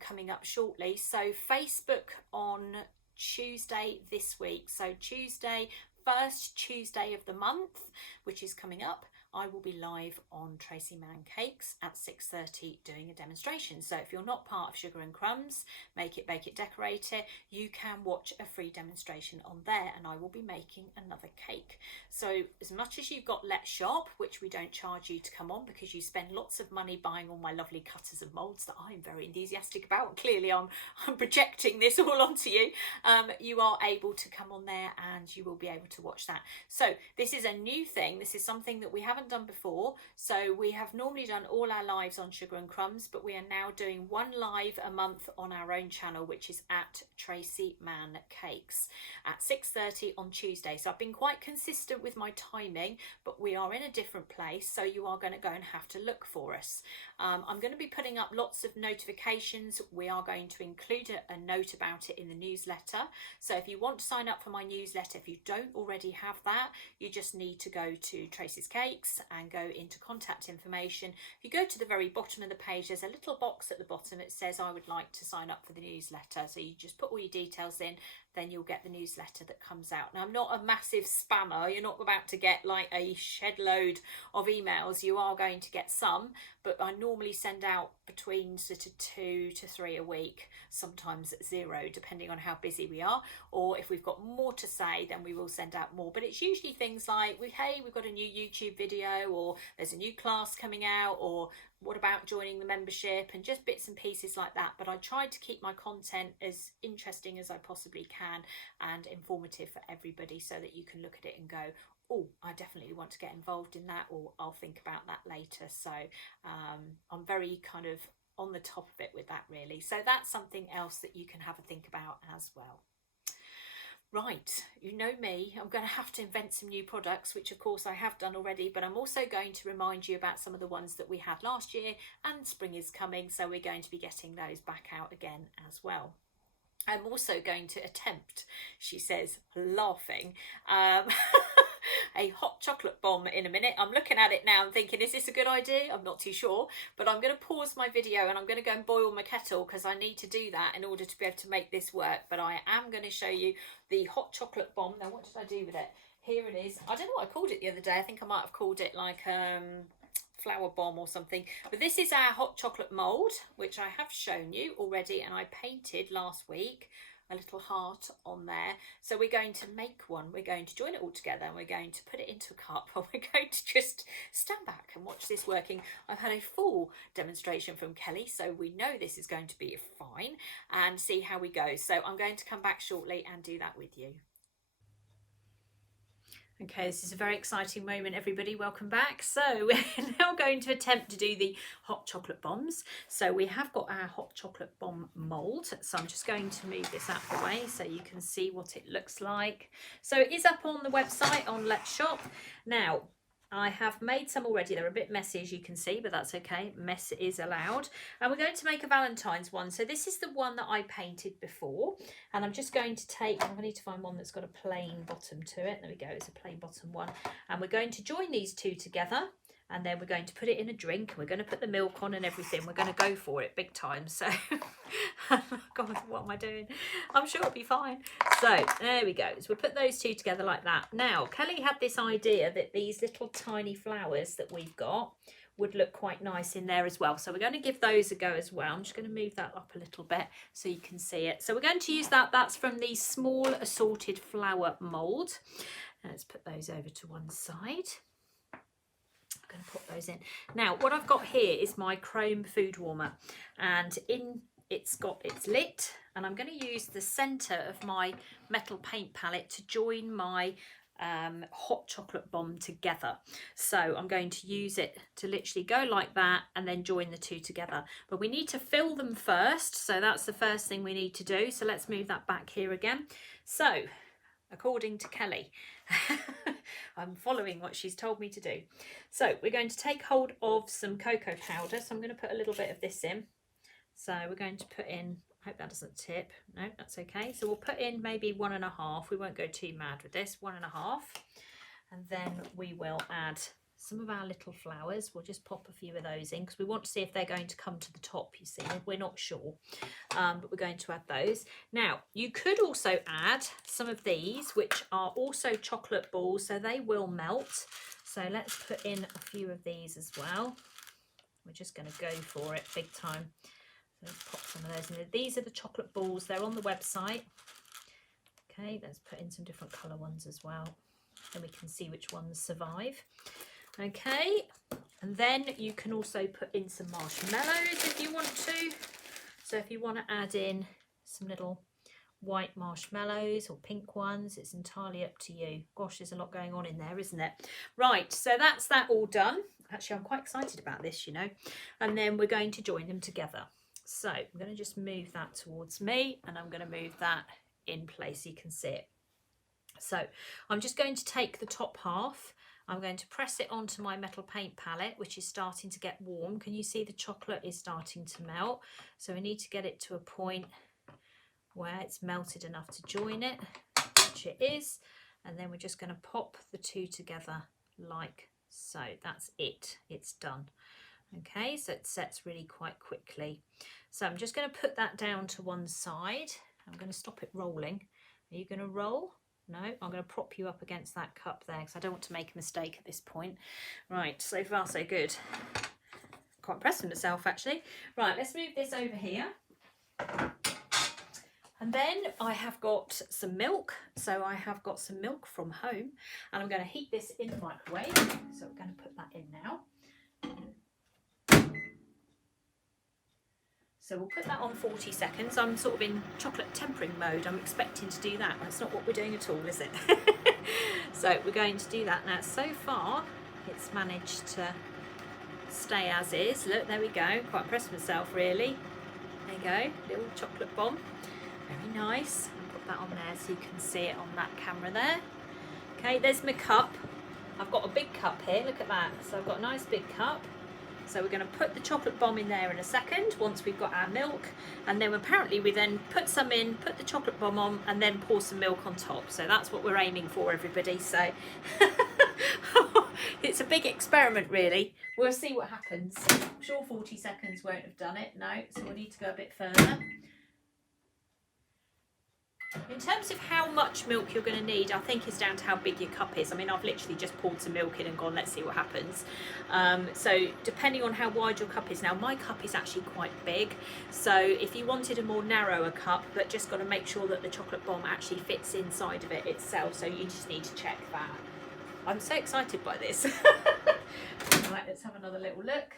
coming up shortly, so Facebook on Tuesday this week, so Tuesday, first Tuesday of the month, which is coming up, I will be live on Tracey Mann Cakes at 6:30 doing a demonstration. So if you're not part of Sugar and Crumbs, Make It, Bake It, Decorate It, you can watch a free demonstration on there, and I will be making another cake. So as much as you've got Let's Shop, which we don't charge you to come on because you spend lots of money buying all my lovely cutters and moulds that I'm very enthusiastic about, and clearly I'm projecting this all onto you, you are able to come on there and you will be able to watch that. So this is a new thing. This is something that we haven't done before. So we have normally done all our lives on Sugar and Crumbs, but we are now doing one live a month on our own channel, which is at Tracey Mann Cakes at 6:30 on Tuesday. So I've been quite consistent with my timing, but we are in a different place, so you are going to go and have to look for us. I'm going to be putting up lots of notifications. We are going to include a note about it in the newsletter. So if you want to sign up for my newsletter, if you don't already have that, you just need to go to Tracey's Cakes and go into contact information. If you go to the very bottom of the page, there's a little box at the bottom that says I would like to sign up for the newsletter. So you just put all your details in, then you'll get the newsletter that comes out. Now, I'm not a massive spammer. You're not about to get like a shed load of emails. You are going to get some, but I normally send out between sort of 2 to 3 a week, sometimes 0, depending on how busy we are. Or if we've got more to say, then we will send out more. But it's usually things like, hey, we've got a new YouTube video, or there's a new class coming out, or what about joining the membership, and just bits and pieces like that. But I tried to keep my content as interesting as I possibly can and informative for everybody, so that you can look at it and go, oh, I definitely want to get involved in that, or I'll think about that later. So I'm very kind of on the top of it with that, really. So that's something else that you can have a think about as well. Right, you know me, I'm going to have to invent some new products, which of course I have done already, but I'm also going to remind you about some of the ones that we had last year, and spring is coming, so we're going to be getting those back out again as well. I'm also going to attempt, she says, laughing, a hot chocolate bomb in a minute. I'm looking at it now and thinking, is this a good idea? I'm not too sure, but I'm going to pause my video and I'm going to go and boil my kettle, because I need to do that in order to be able to make this work. But I am going to show you the hot chocolate bomb. Now, what did I do with it? Here it is. I don't know what I called it the other day. I think I might have called it like flower bomb or something. But this is our hot chocolate mould, which I have shown you already, and I painted last week a little heart on there. So we're going to make one. We're going to join it all together, and we're going to put it into a cup, and we're going to just stand back and watch this working. I've had a full demonstration from Kelly, so we know this is going to be fine, and see how we go. So I'm going to come back shortly and do that with you. Okay, this is a very exciting moment, everybody. Welcome back. So we're now going to attempt to do the hot chocolate bombs. So we have got our hot chocolate bomb mould. So I'm just going to move this out of the way so you can see what it looks like. So it is up on the website on Let's Shop. Now, I have made some already. They're a bit messy, as you can see, but that's okay. Mess is allowed. And we're going to make a Valentine's one. So this is the one that I painted before. And I'm just going to take, I need to find one that's got a plain bottom to it. There we go, it's a plain bottom one. And we're going to join these two together. And then we're going to put it in a drink. We're going to put the milk on and everything. We're going to go for it big time. So, God, what am I doing? I'm sure it'll be fine. So, there we go. So we'll put those two together like that. Now, Kelly had this idea that these little tiny flowers that we've got would look quite nice in there as well. So we're going to give those a go as well. I'm just going to move that up a little bit so you can see it. So we're going to use that. That's from the small assorted flower mould. Let's put those over to one side. I'm going to put those in. Now, what I've got here is my chrome food warmer, and it's lit, and I'm going to use the centre of my metal paint palette to join my hot chocolate bomb together. So I'm going to use it to literally go like that and then join the two together. But we need to fill them first, so that's the first thing we need to do. So let's move that back here again. So according to Kelly, I'm following what she's told me to do. So we're going to take hold of some cocoa powder. So I'm going to put a little bit of this in. So we're going to put in, I hope that doesn't tip. No, that's okay. So we'll put in maybe 1.5. We won't go too mad with this, 1.5. And then we will add some of our little flowers. We'll just pop a few of those in because we want to see if they're going to come to the top, you see. We're not sure, but we're going to add those. Now, you could also add some of these, which are also chocolate balls, so they will melt. So let's put in a few of these as well. We're just going to go for it big time. So let's pop some of those in. These are the chocolate balls. They're on the website. Okay, let's put in some different colour ones as well. Then we can see which ones survive. Okay, and then you can also put in some marshmallows if you want to. So if you want to add in some little white marshmallows or pink ones, it's entirely up to you. Gosh, there's a lot going on in there, isn't it? Right, so that's that all done. Actually, I'm quite excited about this, you know. And then we're going to join them together. So I'm going to just move that towards me, and I'm going to move that in place so you can see it. So I'm just going to take the top half. I'm going to press it onto my metal paint palette, which is starting to get warm. Can you see the chocolate is starting to melt? So we need to get it to a point where it's melted enough to join it, which it is. And then we're just going to pop the two together like so. That's it. It's done. Okay, so it sets really quite quickly. So I'm just going to put that down to one side. I'm going to stop it rolling. Are you going to roll? No, I'm going to prop you up against that cup there because I don't want to make a mistake at this point. Right, so far so good. Quite impressed with myself actually. Right, let's move this over here. And then I have got some milk. So I have got some milk from home and I'm going to heat this in the microwave. So we're going to put that in now. So we'll put that on 40 seconds. I'm sort of in chocolate tempering mode. I'm expecting to do that. That's not what we're doing at all, is it? So we're going to do that now. So far, it's managed to stay as is. Look, there we go. Quite impressed with myself, really. There you go, little chocolate bomb. Very nice. I'll put that on there so you can see it on that camera there. Okay, there's my cup. I've got a big cup here, look at that. So I've got a nice big cup. So we're going to put the chocolate bomb in there in a second once we've got our milk, and then apparently we then put some in, put the chocolate bomb on, and then pour some milk on top. So that's what we're aiming for, everybody. So it's a big experiment, really. We'll see what happens. I'm sure 40 seconds won't have done it. No, so we'll need to go a bit further. In terms of how much milk you're going to need, I think is down to how big your cup is. I mean, I've literally just poured some milk in and gone, let's see what happens. So depending on how wide your cup is, now my cup is actually quite big. So if you wanted a more narrower cup, but just got to make sure that the chocolate bomb actually fits inside of it itself. So you just need to check that. I'm so excited by this. Right, let's have another little look.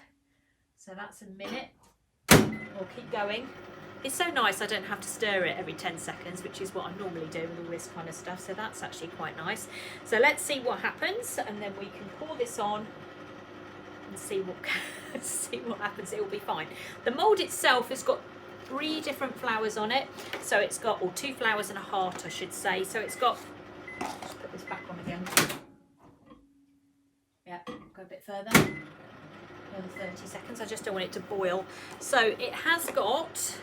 So that's a minute. We'll keep going. It's so nice I don't have to stir it every 10 seconds, which is what I normally do with all this kind of stuff. So that's actually quite nice. So let's see what happens, and then we can pour this on and see what see what happens. It will be fine. The mould itself has got 3 different flowers on it. So it's got, or 2 flowers and a heart, I should say. So it's got, let's put this back on again. Yeah, go a bit further. Another 30 seconds. I just don't want it to boil. So it has got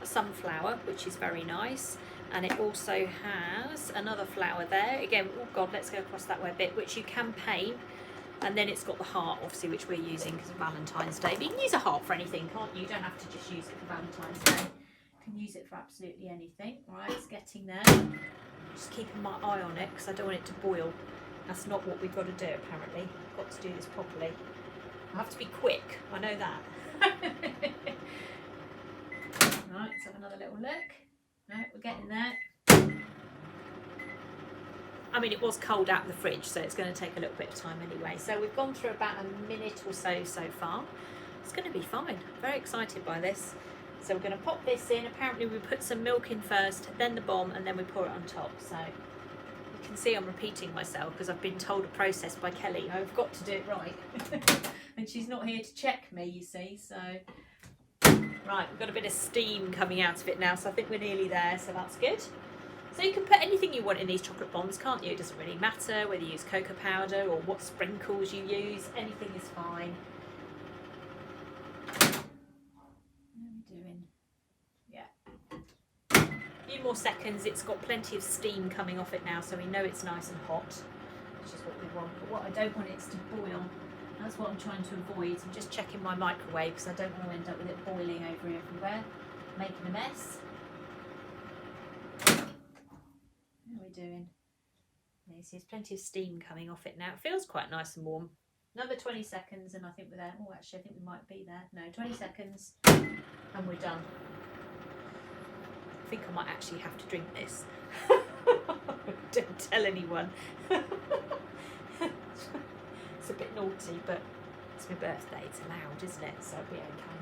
a sunflower, which is very nice, and it also has another flower there. Again, oh god, let's go across that way a bit, which you can paint. And then it's got the heart, obviously, which we're using because of Valentine's Day. But you can use a heart for anything, can't you? You don't have to just use it for Valentine's Day. You can use it for absolutely anything. Right, it's getting there. Just keeping my eye on it because I don't want it to boil. That's not what we've got to do, apparently. I've got to do this properly. I have to be quick, I know that. Right, let's have another little look. Right, we're getting there. I mean, it was cold out of the fridge, so it's going to take a little bit of time anyway. So we've gone through about a minute or so far. It's going to be fine. I'm very excited by this. So we're going to pop this in. Apparently we put some milk in first, then the bomb, and then we pour it on top. So you can see I'm repeating myself because I've been told a process by Kelly. I've got to do it right. And she's not here to check me, you see. So, right, we've got a bit of steam coming out of it now. So I think we're nearly there. So that's good. So you can put anything you want in these chocolate bombs, can't you? It doesn't really matter whether you use cocoa powder or what sprinkles you use. Anything is fine. What are we doing? Yeah. A few more seconds. It's got plenty of steam coming off it now, so we know it's nice and hot, which is what we want. But what I don't want is to boil. That's what I'm trying to avoid. I'm just checking my microwave because I don't want to end up with it boiling over everywhere, making a mess. What are we doing? You see, there's plenty of steam coming off it now. It feels quite nice and warm. Another 20 seconds and I think we're there. Oh, actually, I think we might be there. No, 20 seconds and we're done. I think I might actually have to drink this. Don't tell anyone. It's a bit naughty, but it's my birthday. It's allowed, isn't it? So it'll be okay.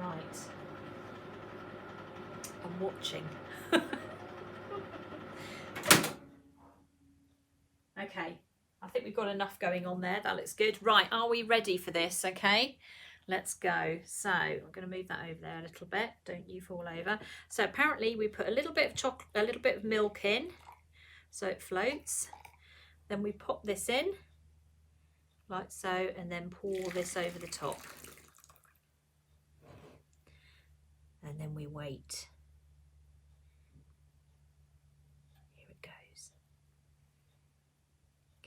Right. I'm watching. Okay, I think we've got enough going on there. That looks good. Right, are we ready for this? Okay, let's go. So I'm going to move that over there a little bit. Don't you fall over. So apparently we put a little bit of chocolate, a little bit of milk in, so it floats. Then we pop this in, like so, and then pour this over the top. And then we wait.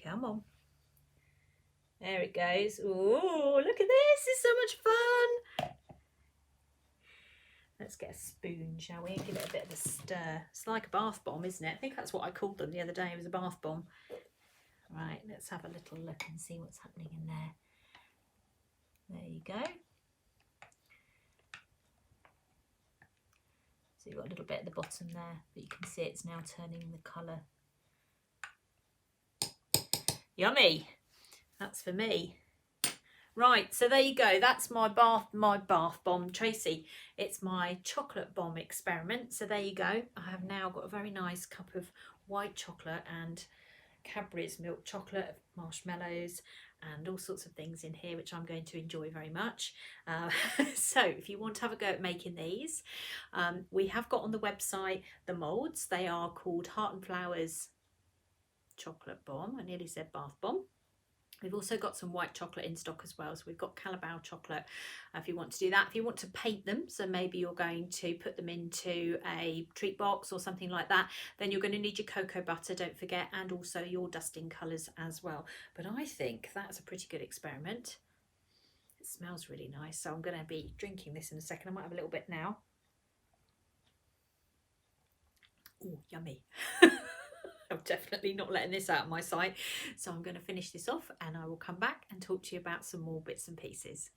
Come on. There it goes. Ooh, look at this. It's so much fun. Let's get a spoon, shall we? Give it a bit of a stir. It's like a bath bomb, isn't it? I think that's what I called them the other day. It was a bath bomb. Right, let's have a little look and see what's happening in there. There you go. So you've got a little bit at the bottom there, but you can see it's now turning the colour. Yummy. That's for me. Right, so there you go. That's my bath bomb, Tracy. It's my chocolate bomb experiment. So there you go. I have now got a very nice cup of white chocolate and Cadbury's milk chocolate, marshmallows, and all sorts of things in here, which I'm going to enjoy very much. So if you want to have a go at making these, we have got on the website the moulds. They are called Heart and Flowers chocolate bomb. I nearly said bath bomb. We've also got some white chocolate in stock as well. So we've got Calabao chocolate if you want to do that. If you want to paint them, so maybe you're going to put them into a treat box or something like that, then you're going to need your cocoa butter, don't forget, and also your dusting colours as well. But I think that's a pretty good experiment. It smells really nice. So I'm going to be drinking this in a second. I might have a little bit now. Oh, yummy. I'm definitely not letting this out of my sight. So I'm going to finish this off and I will come back and talk to you about some more bits and pieces.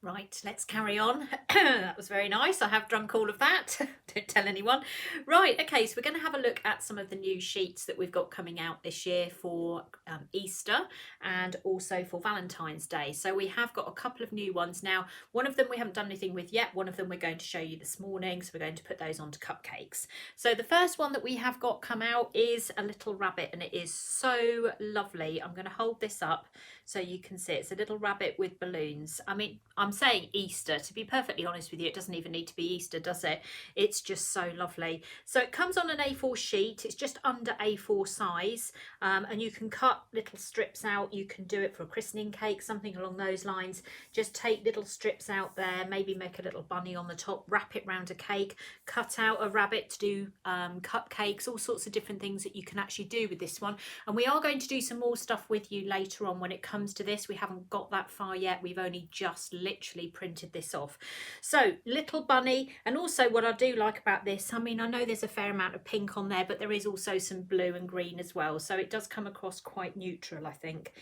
Right, let's carry on. That was very nice. I have drunk all of that. Don't tell anyone. Right, okay, so we're going to have a look at some of the new sheets that we've got coming out this year for Easter and also for Valentine's Day. So we have got a couple of new ones. Now, one of them we haven't done anything with yet. One of them we're going to show you this morning. So we're going to put those onto cupcakes. So the first one that we have got come out is a little rabbit, and it is so lovely. I'm going to hold this up so you can see. It's a little rabbit with balloons. I mean, I'm saying Easter. To be perfectly honest with you, it doesn't even need to be Easter, does it? It's just so lovely. So it comes on an A4 sheet. It's just under A4 size, and you can cut little strips out. You can do it for a christening cake, something along those lines. Just take little strips out there, maybe make a little bunny on the top, wrap it round a cake, cut out a rabbit to do cupcakes, all sorts of different things that you can actually do with this one. And we are going to do some more stuff with you later on when it comes to this. We haven't got that far yet. We've only just literally printed this off. So little bunny, and also what I do like about this, I mean, I know there's a fair amount of pink on there, but there is also some blue and green as well. So it does come across quite neutral, I think.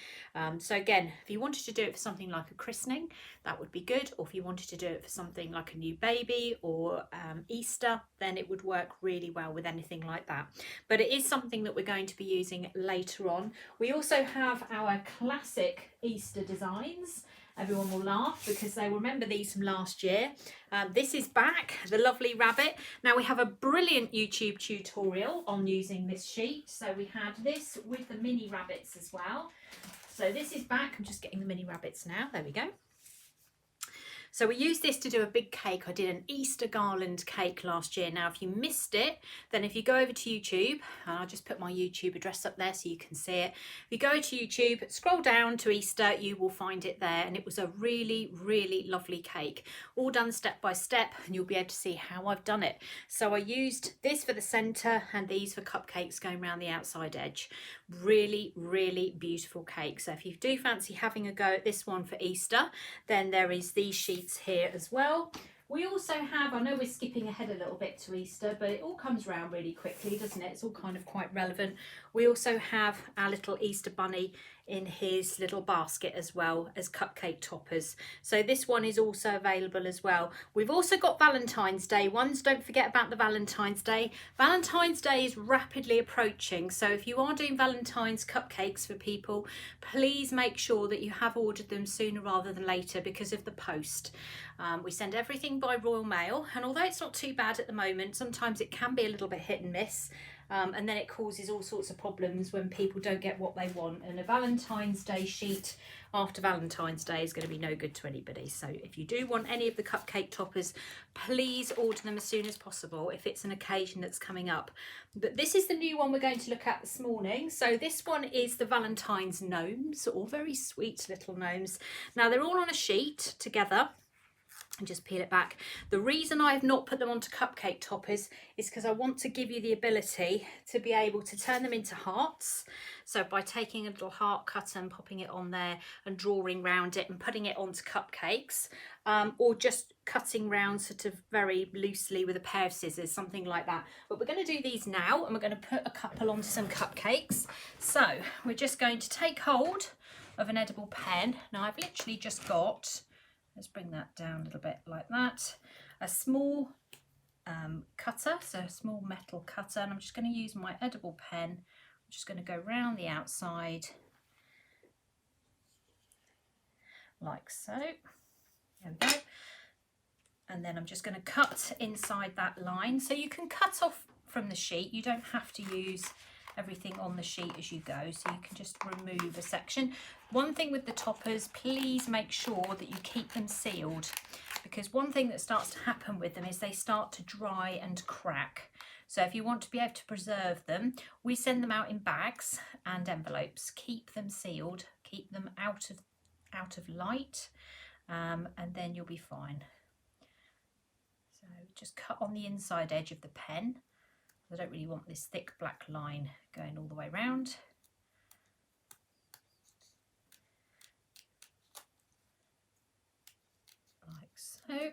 So again, if you wanted to do it for something like a christening, that would be good. Or if you wanted to do it for something like a new baby or Easter, then it would work really well with anything like that. But it is something that we're going to be using later on. We also have our classic Easter designs. Everyone will laugh because they remember these from last year. This is back, the lovely rabbit. Now we have a brilliant YouTube tutorial on using this sheet. So we had this with the mini rabbits as well. So this is back. I'm just getting the mini rabbits now. There we go. So we used this to do a big cake. I did an Easter garland cake last year. Now, if you missed it, then if you go over to YouTube, and I'll just put my YouTube address up there so you can see it. If you go to YouTube, scroll down to Easter, you will find it there. And it was a really, really lovely cake, all done step by step, and you'll be able to see how I've done it. So I used this for the center and these for cupcakes going around the outside edge. Really, really beautiful cake. So if you do fancy having a go at this one for Easter, then there is these sheets here as well. We also have, I know we're skipping ahead a little bit to Easter, but it all comes around really quickly, doesn't it? It's all kind of quite relevant. We also have our little Easter bunny in his little basket as well as cupcake toppers. So this one is also available as well. We've also got Valentine's Day ones. Don't forget about the Valentine's Day. Valentine's Day is rapidly approaching. So if you are doing Valentine's cupcakes for people, please make sure that you have ordered them sooner rather than later because of the post. We send everything by Royal Mail, and although it's not too bad at the moment, sometimes it can be a little bit hit and miss. And then it causes all sorts of problems when people don't get what they want. And a Valentine's Day sheet after Valentine's Day is going to be no good to anybody. So if you do want any of the cupcake toppers, please order them as soon as possible if it's an occasion that's coming up. But this is the new one we're going to look at this morning. So this one is the Valentine's gnomes, or very sweet little gnomes. Now they're all on a sheet together. And just peel it back. The reason I have not put them onto cupcake toppers is because I want to give you the ability to be able to turn them into hearts. So by taking a little heart cutter and popping it on there and drawing round it and putting it onto cupcakes, or just cutting round sort of very loosely with a pair of scissors, something like that. But we're going to do these now, and we're going to put a couple onto some cupcakes. So we're just going to take hold of an edible pen. Now I've literally just got, let's bring that down a little bit like that, a small cutter, so a small metal cutter, and I'm just going to use my edible pen. I'm just going to go round the outside like so. There we go. And then I'm just going to cut inside that line. So you can cut off from the sheet. You don't have to use everything on the sheet as you go. So you can just remove a section. One thing with the toppers, please make sure that you keep them sealed, because one thing that starts to happen with them is they start to dry and crack. So if you want to be able to preserve them, we send them out in bags and envelopes. Keep them sealed, keep them out of light, and then you'll be fine. So just cut on the inside edge of the pen. I don't really want this thick black line going all the way around. Like so.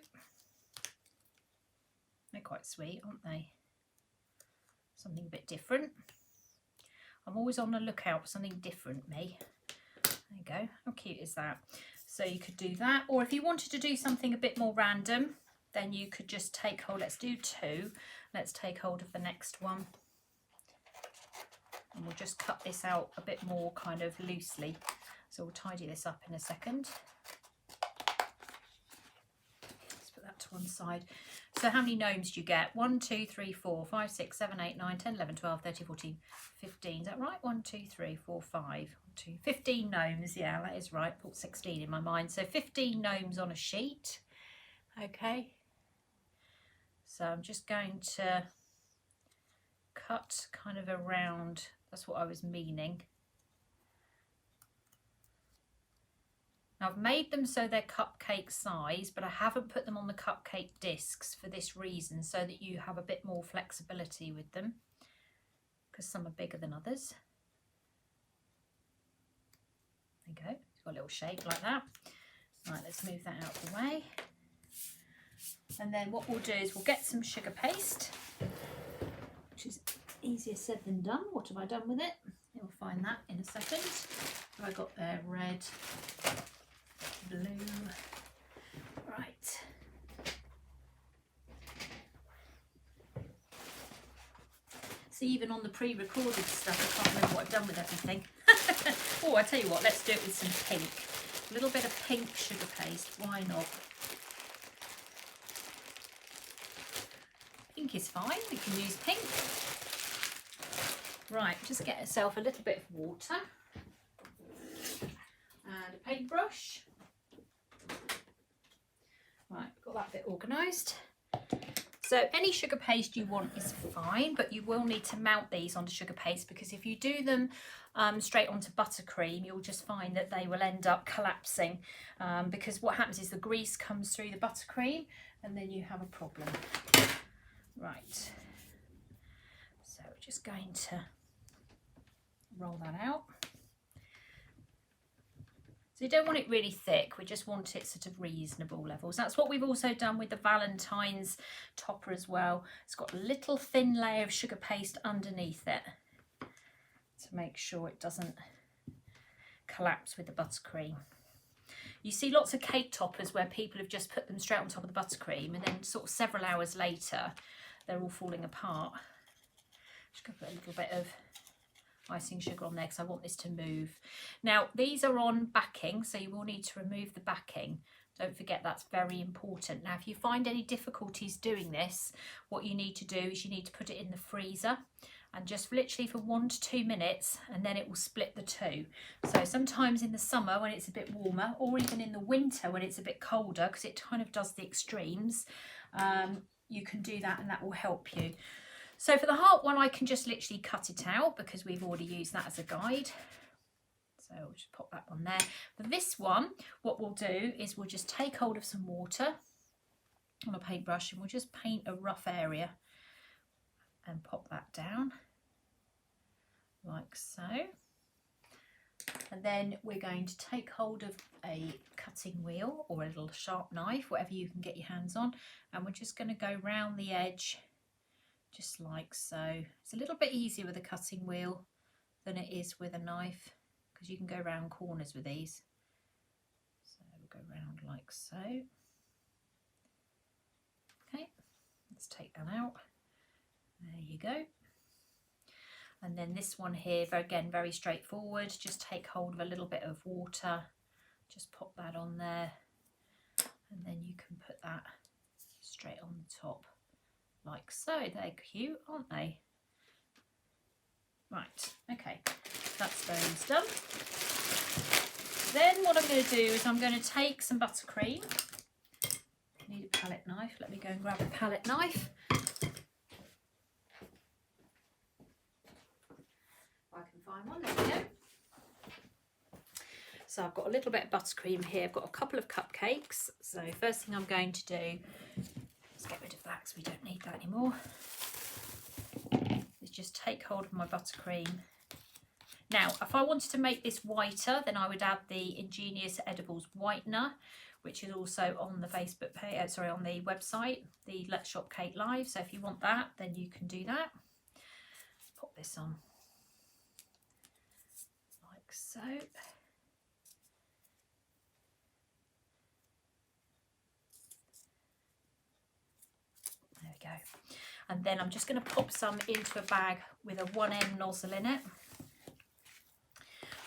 They're quite sweet, aren't they? Something a bit different. I'm always on the lookout for something different, me. There you go. How cute is that? So you could do that, or if you wanted to do something a bit more random, then you could just take hold. Let's do two. Let's take hold of the next one. And we'll just cut this out a bit more kind of loosely. So we'll tidy this up in a second. Let's put that to one side. So how many gnomes do you get? 1, 2, 3, 4, 5, 6, 7, 8, 9, 10, 11, 12, 13, 14, 15. Is that right? 1, 2, 3, 4, 5, 1, 2, 15 gnomes. Yeah, that is right. Put 16 in my mind. So 15 gnomes on a sheet. Okay. So I'm just going to cut kind of around. That's what I was meaning. Now I've made them so they're cupcake size, but I haven't put them on the cupcake discs for this reason, so that you have a bit more flexibility with them, because some are bigger than others. There you go. It's got a little shape like that. Right, let's move that out of the way. And then what we'll do is we'll get some sugar paste, which is easier said than done. What have I done with it? You'll find that in a second. What have I got there? Red, blue. Right. See, even on the pre-recorded stuff, I can't remember what I've done with everything. Oh, I tell you what, let's do it with some pink. A little bit of pink sugar paste. Why not? Pink is fine, we can use pink. Right, just get yourself a little bit of water and a paintbrush. Right, got that bit organised. So any sugar paste you want is fine, but you will need to mount these onto sugar paste, because if you do them straight onto buttercream, you'll just find that they will end up collapsing, because what happens is the grease comes through the buttercream and then you have a problem. Right, so we're just going to roll that out. So you don't want it really thick, we just want it sort of reasonable levels. That's what we've also done with the Valentine's topper as well. It's got a little thin layer of sugar paste underneath it to make sure it doesn't collapse with the buttercream. You see lots of cake toppers where people have just put them straight on top of the buttercream, and then sort of several hours later they're all falling apart. Just going to put a little bit of icing sugar on there because I want this to move. Now these are on backing, so you will need to remove the backing. Don't forget, that's very important. Now if you find any difficulties doing this, what you need to do is you need to put it in the freezer, and just literally for 1 to 2 minutes, and then it will split the two. So sometimes in the summer when it's a bit warmer, or even in the winter when it's a bit colder, because it kind of does the extremes, you can do that and that will help you. So for the heart one, I can just literally cut it out because we've already used that as a guide. So we'll just pop that on there. For this one, what we'll do is we'll just take hold of some water on a paintbrush, and we'll just paint a rough area and pop that down like so. And then we're going to take hold of a cutting wheel or a little sharp knife, whatever you can get your hands on, and we're just going to go round the edge just like so. It's a little bit easier with a cutting wheel than it is with a knife, because you can go round corners with these. So we'll go round like so. Okay, let's take that out. There you go. And then this one here, again, very straightforward. Just take hold of a little bit of water, just pop that on there, and then you can put that straight on the top like so. They're cute, aren't they? Right, okay, that's those done. Then what I'm going to do is I'm going to take some buttercream. I need a palette knife. Let me go and grab a palette knife. If I can find one, there we go. So I've got a little bit of buttercream here. I've got a couple of cupcakes. So first thing I'm going to do, let's get rid of that because we don't need that anymore, is just take hold of my buttercream. Now, if I wanted to make this whiter, then I would add the Ingenious Edibles Whitener, which is also on the Facebook page, on the website, the Let's Shop Cake Live. So if you want that, then you can do that. Pop this on like so. There we go. And then I'm just going to pop some into a bag with a 1M nozzle in it.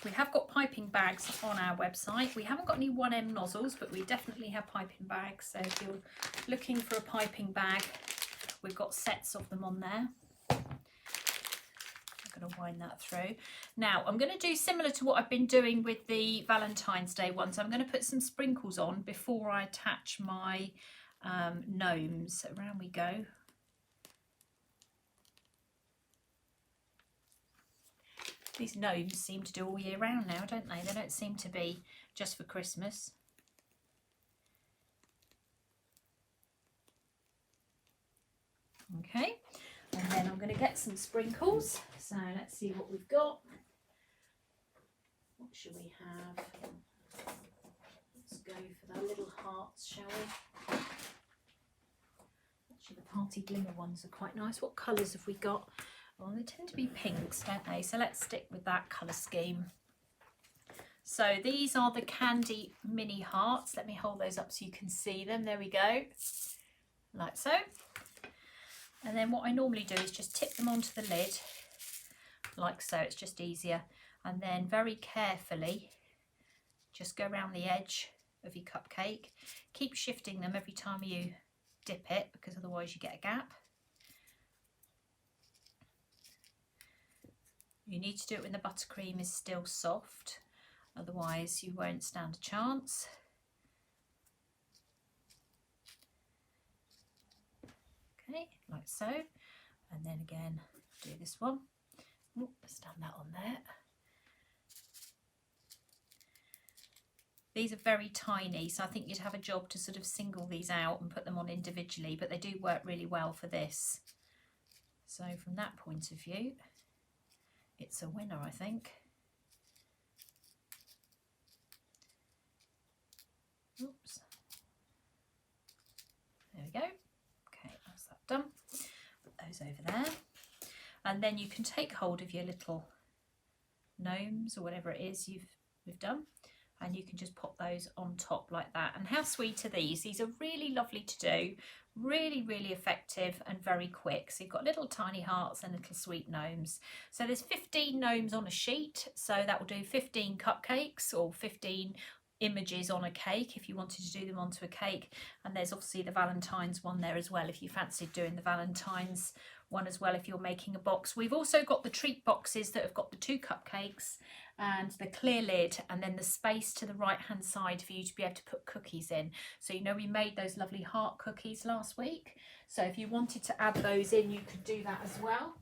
We have got piping bags on our website. We haven't got any 1M nozzles, but we definitely have piping bags. So if you're looking for a piping bag, we've got sets of them on there. I'm going to wind that through. Now, I'm going to do similar to what I've been doing with the Valentine's Day one. So I'm going to put some sprinkles on before I attach my gnomes. So around we go. These gnomes seem to do all year round now, don't they? They don't seem to be just for Christmas. Okay, and then I'm going to get some sprinkles. So let's see what we've got. What should we have? Let's go for the little hearts, shall we? Actually, the party glimmer ones are quite nice. What colours have we got? Well, they tend to be pinks, don't they? So let's stick with that colour scheme. So these are the candy mini hearts. Let me hold those up so you can see them. There we go, like so. And then what I normally do is just tip them onto the lid, like so. It's just easier. And then very carefully, just go around the edge of your cupcake. Keep shifting them every time you dip it, because otherwise you get a gap. You need to do it when the buttercream is still soft, otherwise you won't stand a chance. Okay, like so. And then again, do this one. Ooh, stand that on there. These are very tiny, so I think you'd have a job to sort of single these out and put them on individually, but they do work really well for this. So from that point of view, it's a winner, I think. Oops. There we go. Okay, that's that done. Put those over there. And then you can take hold of your little gnomes or whatever it is we've done, and you can just pop those on top like that. And how sweet are these? These are really lovely to do, really, really effective and very quick. So you've got little tiny hearts and little sweet gnomes. So there's 15 gnomes on a sheet, so that will do 15 cupcakes or 15 images on a cake if you wanted to do them onto a cake. And there's obviously the Valentine's one there as well if you fancied doing the Valentine's one as well if you're making a box. We've also got the treat boxes that have got the 2 cupcakes and the clear lid, and then the space to the right hand side for you to be able to put cookies in. So you know we made those lovely heart cookies last week, so if you wanted to add those in you could do that as well.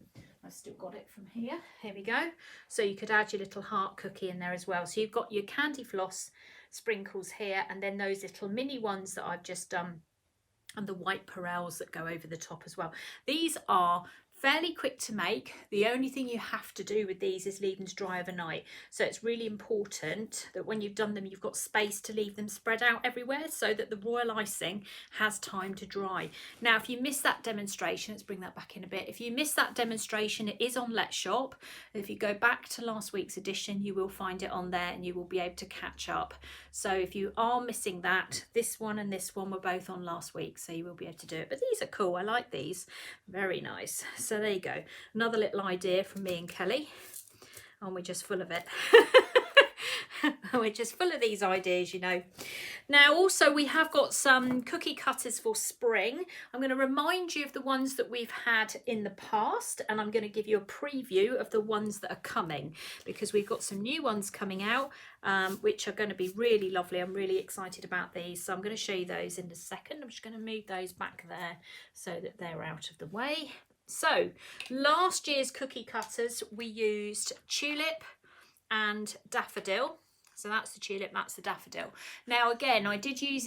I've still got it from here. Here we go. So you could add your little heart cookie in there as well. So you've got your candy floss sprinkles here, and then those little mini ones that I've just done, and the white Perels that go over the top as well. These are fairly quick to make. The only thing you have to do with these is leave them to dry overnight. So it's really important that when you've done them, you've got space to leave them spread out everywhere so that the royal icing has time to dry. Now, if you miss that demonstration, let's bring that back in a bit. If you miss that demonstration, it is on Let's Shop. If you go back to last week's edition, you will find it on there and you will be able to catch up. So if you are missing that, this one and this one were both on last week, so you will be able to do it. But these are cool. I like these. Very nice. So there you go. Another little idea from me and Kelly. And we're just full of it. We're just full of these ideas, you know. Now also we have got some cookie cutters for spring. I'm going to remind you of the ones that we've had in the past, and I'm going to give you a preview of the ones that are coming, because we've got some new ones coming out which are going to be really lovely. I'm really excited about these, so I'm going to show you those in a second. I'm just going to move those back there so that they're out of the way. So last year's cookie cutters we used tulip and daffodil. So that's the tulip, that's the daffodil. Now again, I did use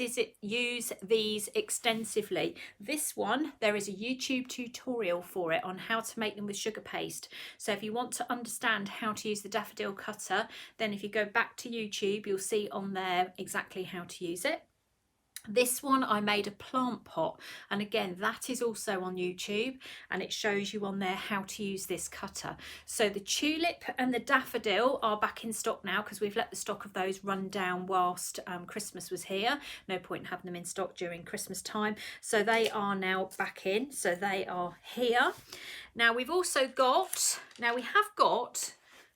these extensively. This one, there is a YouTube tutorial for it on how to make them with sugar paste. So if you want to understand how to use the daffodil cutter, then if you go back to YouTube, you'll see on there exactly how to use it. This one I made a plant pot, and again that is also on YouTube, and it shows you on there how to use this cutter. So the tulip and the daffodil are back in stock now, because we've let the stock of those run down whilst Christmas was here. No point in having them in stock during Christmas time, so they are now back in, so they are here. Now we've also got,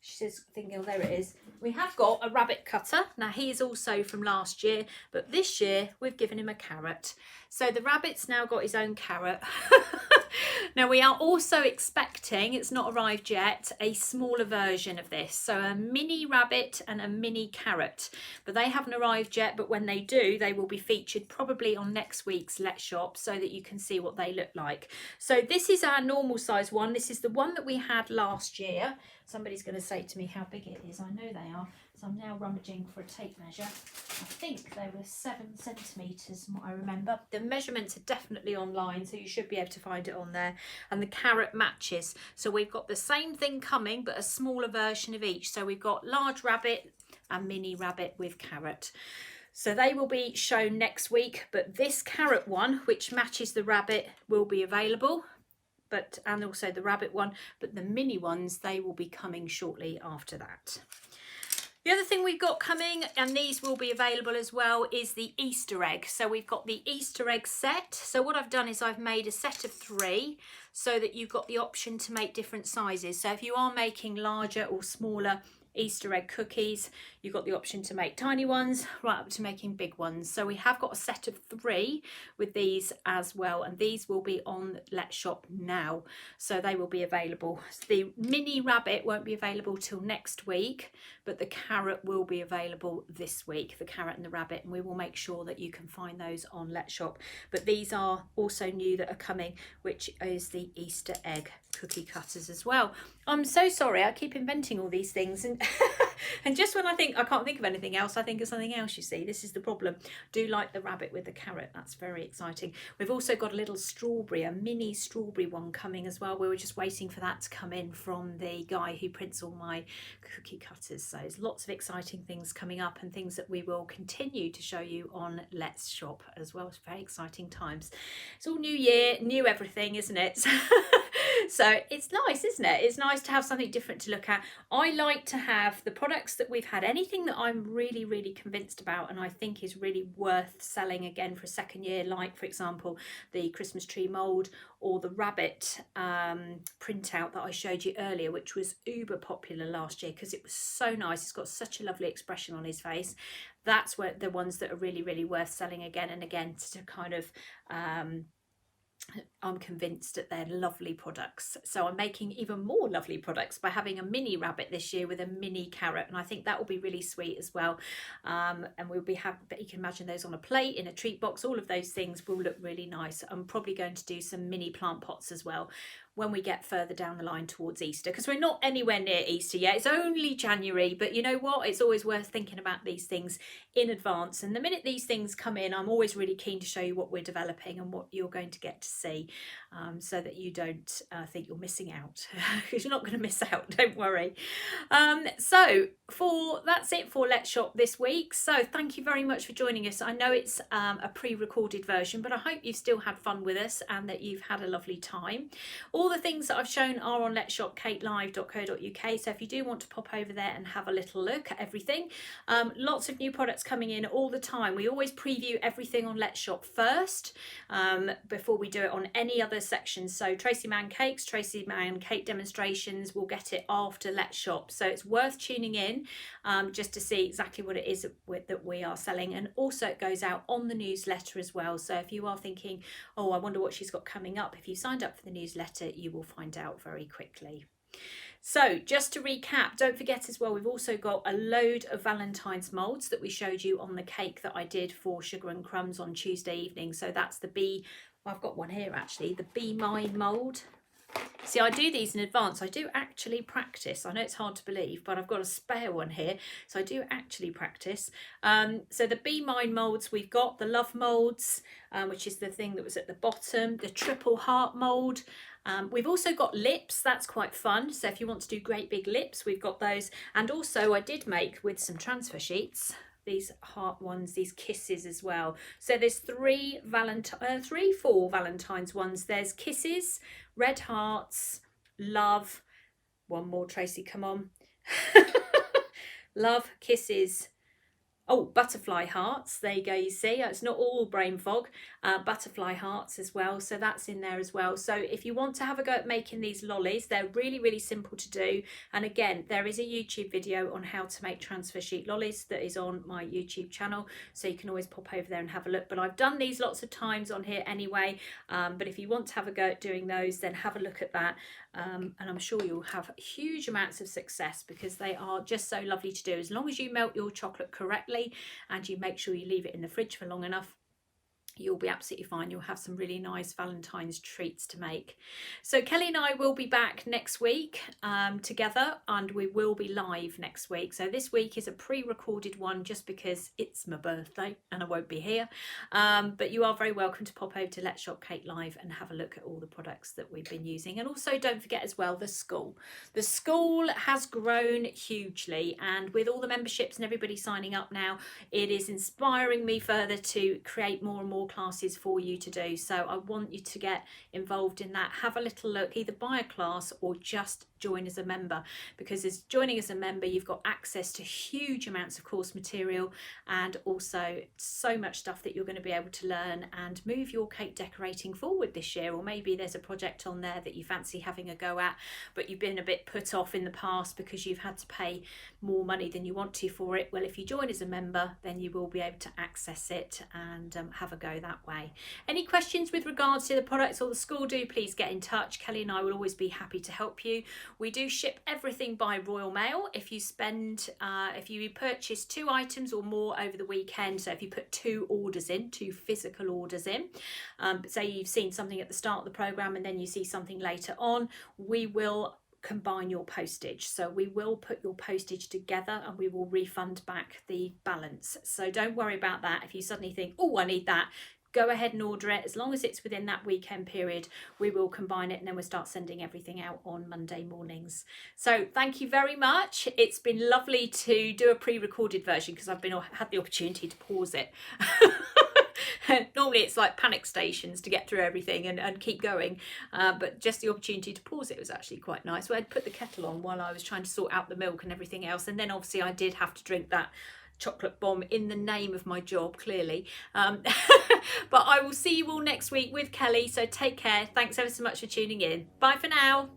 she says, thinking, oh, there it is. We have got a rabbit cutter. Now he is also from last year, but this year we've given him a carrot. So the rabbit's now got his own carrot. Now we are also expecting, it's not arrived yet, a smaller version of this. So a mini rabbit and a mini carrot, but they haven't arrived yet. But when they do, they will be featured probably on next week's Let's Shop, so that you can see what they look like. So this is our normal size one. This is the one that we had last year. Somebody's going to say to me how big it is. I know they are. So I'm now rummaging for a tape measure. I think they were 7 centimetres, from what I remember. The measurements are definitely online, so you should be able to find it on there. And the carrot matches. So we've got the same thing coming, but a smaller version of each. So we've got large rabbit and mini rabbit with carrot. So they will be shown next week, but this carrot one, which matches the rabbit, will be available. And also the rabbit one, but the mini ones, they will be coming shortly after that. The other thing we've got coming, and these will be available as well, is the Easter egg. So we've got the Easter egg set. So what I've done is I've made a set of 3 so that you've got the option to make different sizes. So if you are making larger or smaller Easter egg cookies, you've got the option to make tiny ones right up to making big ones. So we have got a set of 3 with these as well, and these will be on Let's Shop now, so they will be available. The mini rabbit won't be available till next week, but the carrot will be available this week, the carrot and the rabbit, and we will make sure that you can find those on Let's Shop. But these are also new that are coming, which is the Easter egg cookie cutters as well. I'm so sorry, I keep inventing all these things, and and just when I think I can't think of anything else, I think of something else, you see. This is the problem. Do like the rabbit with the carrot. That's very exciting. We've also got a little strawberry, a mini strawberry one coming as well. We were just waiting for that to come in from the guy who prints all my cookie cutters. So there's lots of exciting things coming up, and things that we will continue to show you on Let's Shop as well. It's very exciting times. It's all new year, new everything, isn't it? So it's nice, isn't it? It's nice to have something different to look at. I like to have the products that we've had, anything that I'm really, really convinced about and I think is really worth selling again for a second year, like, for example, the Christmas tree mould or the rabbit printout that I showed you earlier, which was uber popular last year because it was so nice. It's got such a lovely expression on his face. That's where the ones that are really, really worth selling again and again, to kind of I'm convinced that they're lovely products. So I'm making even more lovely products by having a mini rabbit this year with a mini carrot, and I think that will be really sweet as well. And we'll be happy, but you can imagine those on a plate, in a treat box. All of those things will look really nice. I'm probably going to do some mini plant pots as well when we get further down the line towards Easter, because we're not anywhere near Easter yet. It's only January, but you know what? It's always worth thinking about these things in advance. And the minute these things come in, I'm always really keen to show you what we're developing and what you're going to get to see, so that you don't think you're missing out, because you're not going to miss out, don't worry. So that's it for Let's Shop this week. So thank you very much for joining us. I know it's a pre-recorded version, but I hope you've still had fun with us and that you've had a lovely time. all the things that I've shown are on letsshopcakelive.co.uk, so if you do want to pop over there and have a little look at everything. Lots of new products coming in all the time. We always preview everything on Let's Shop first before we do it on any other sections. So Tracey Mann cakes, Tracey Mann cake demonstrations, we'll get it after Let's Shop. So it's worth tuning in just to see exactly what it is that we are selling. And also it goes out on the newsletter as well. So if you are thinking, oh, I wonder what she's got coming up, if you signed up for the newsletter, you will find out very quickly. So just to recap, don't forget as well, we've also got a load of Valentine's moulds that we showed you on the cake that I did for Sugar and Crumbs on Tuesday evening. So that's the I've got one here actually, the Be Mine mould. See, I do these in advance. I do actually practice. I know it's hard to believe, but I've got a spare one here. So I do actually practice. So the Be Mine moulds, we've got the Love moulds, which is the thing that was at the bottom, the Triple Heart mould. We've also got lips. That's quite fun. So if you want to do great big lips, we've got those. And also I did make with some transfer sheets, these heart ones, these kisses as well. So there's four Valentine's ones. There's kisses, red hearts, love. One more, Tracy, come on. Love, kisses. Oh, butterfly hearts. There you go, you see. It's not all brain fog. Butterfly hearts as well. So that's in there as well. So if you want to have a go at making these lollies, they're really, really simple to do. And again, there is a YouTube video on how to make transfer sheet lollies that is on my YouTube channel. So you can always pop over there and have a look. But I've done these lots of times on here anyway. But if you want to have a go at doing those, then have a look at that. And I'm sure you'll have huge amounts of success because they are just so lovely to do. As long as you melt your chocolate correctly and you make sure you leave it in the fridge for long enough, you'll be absolutely fine. You'll have some really nice Valentine's treats to make. So Kelly and I will be back next week together, and we will be live next week. So this week is a pre-recorded one just because it's my birthday and I won't be here. But you are very welcome to pop over to Let's Shop Cake Live and have a look at all the products that we've been using. And also don't forget as well the school. The school has grown hugely, and with all the memberships and everybody signing up now, it is inspiring me further to create more and more classes for you to do. So I want you to get involved in that. Have a little look, either buy a class or just join as a member, because as joining as a member you've got access to huge amounts of course material and also so much stuff that you're going to be able to learn and move your cake decorating forward this year. Or maybe there's a project on there that you fancy having a go at, but you've been a bit put off in the past because you've had to pay more money than you want to for it. Well, if you join as a member, then you will be able to access it and have a go that way. Any questions with regards to the products or the school, do please get in touch. Kelly and I will always be happy to help you. We do ship everything by Royal Mail. If you purchase 2 items or more over the weekend, so if you put 2 physical orders in, say you've seen something at the start of the programme and then you see something later on, we will combine your postage. So we will put your postage together and we will refund back the balance. So don't worry about that. If you suddenly think, oh, I need that, go ahead and order it. As long as it's within that weekend period, we will combine it and then we'll start sending everything out on Monday mornings. So thank you very much. It's been lovely to do a pre-recorded version because I've had the opportunity to pause it. Normally it's like panic stations to get through everything and keep going, but just the opportunity to pause it was actually quite nice. So I'd put the kettle on while I was trying to sort out the milk and everything else, and then obviously I did have to drink that chocolate bomb in the name of my job, clearly. But I will see you all next week with Kelly, so take care. Thanks ever so much for tuning in. Bye for now.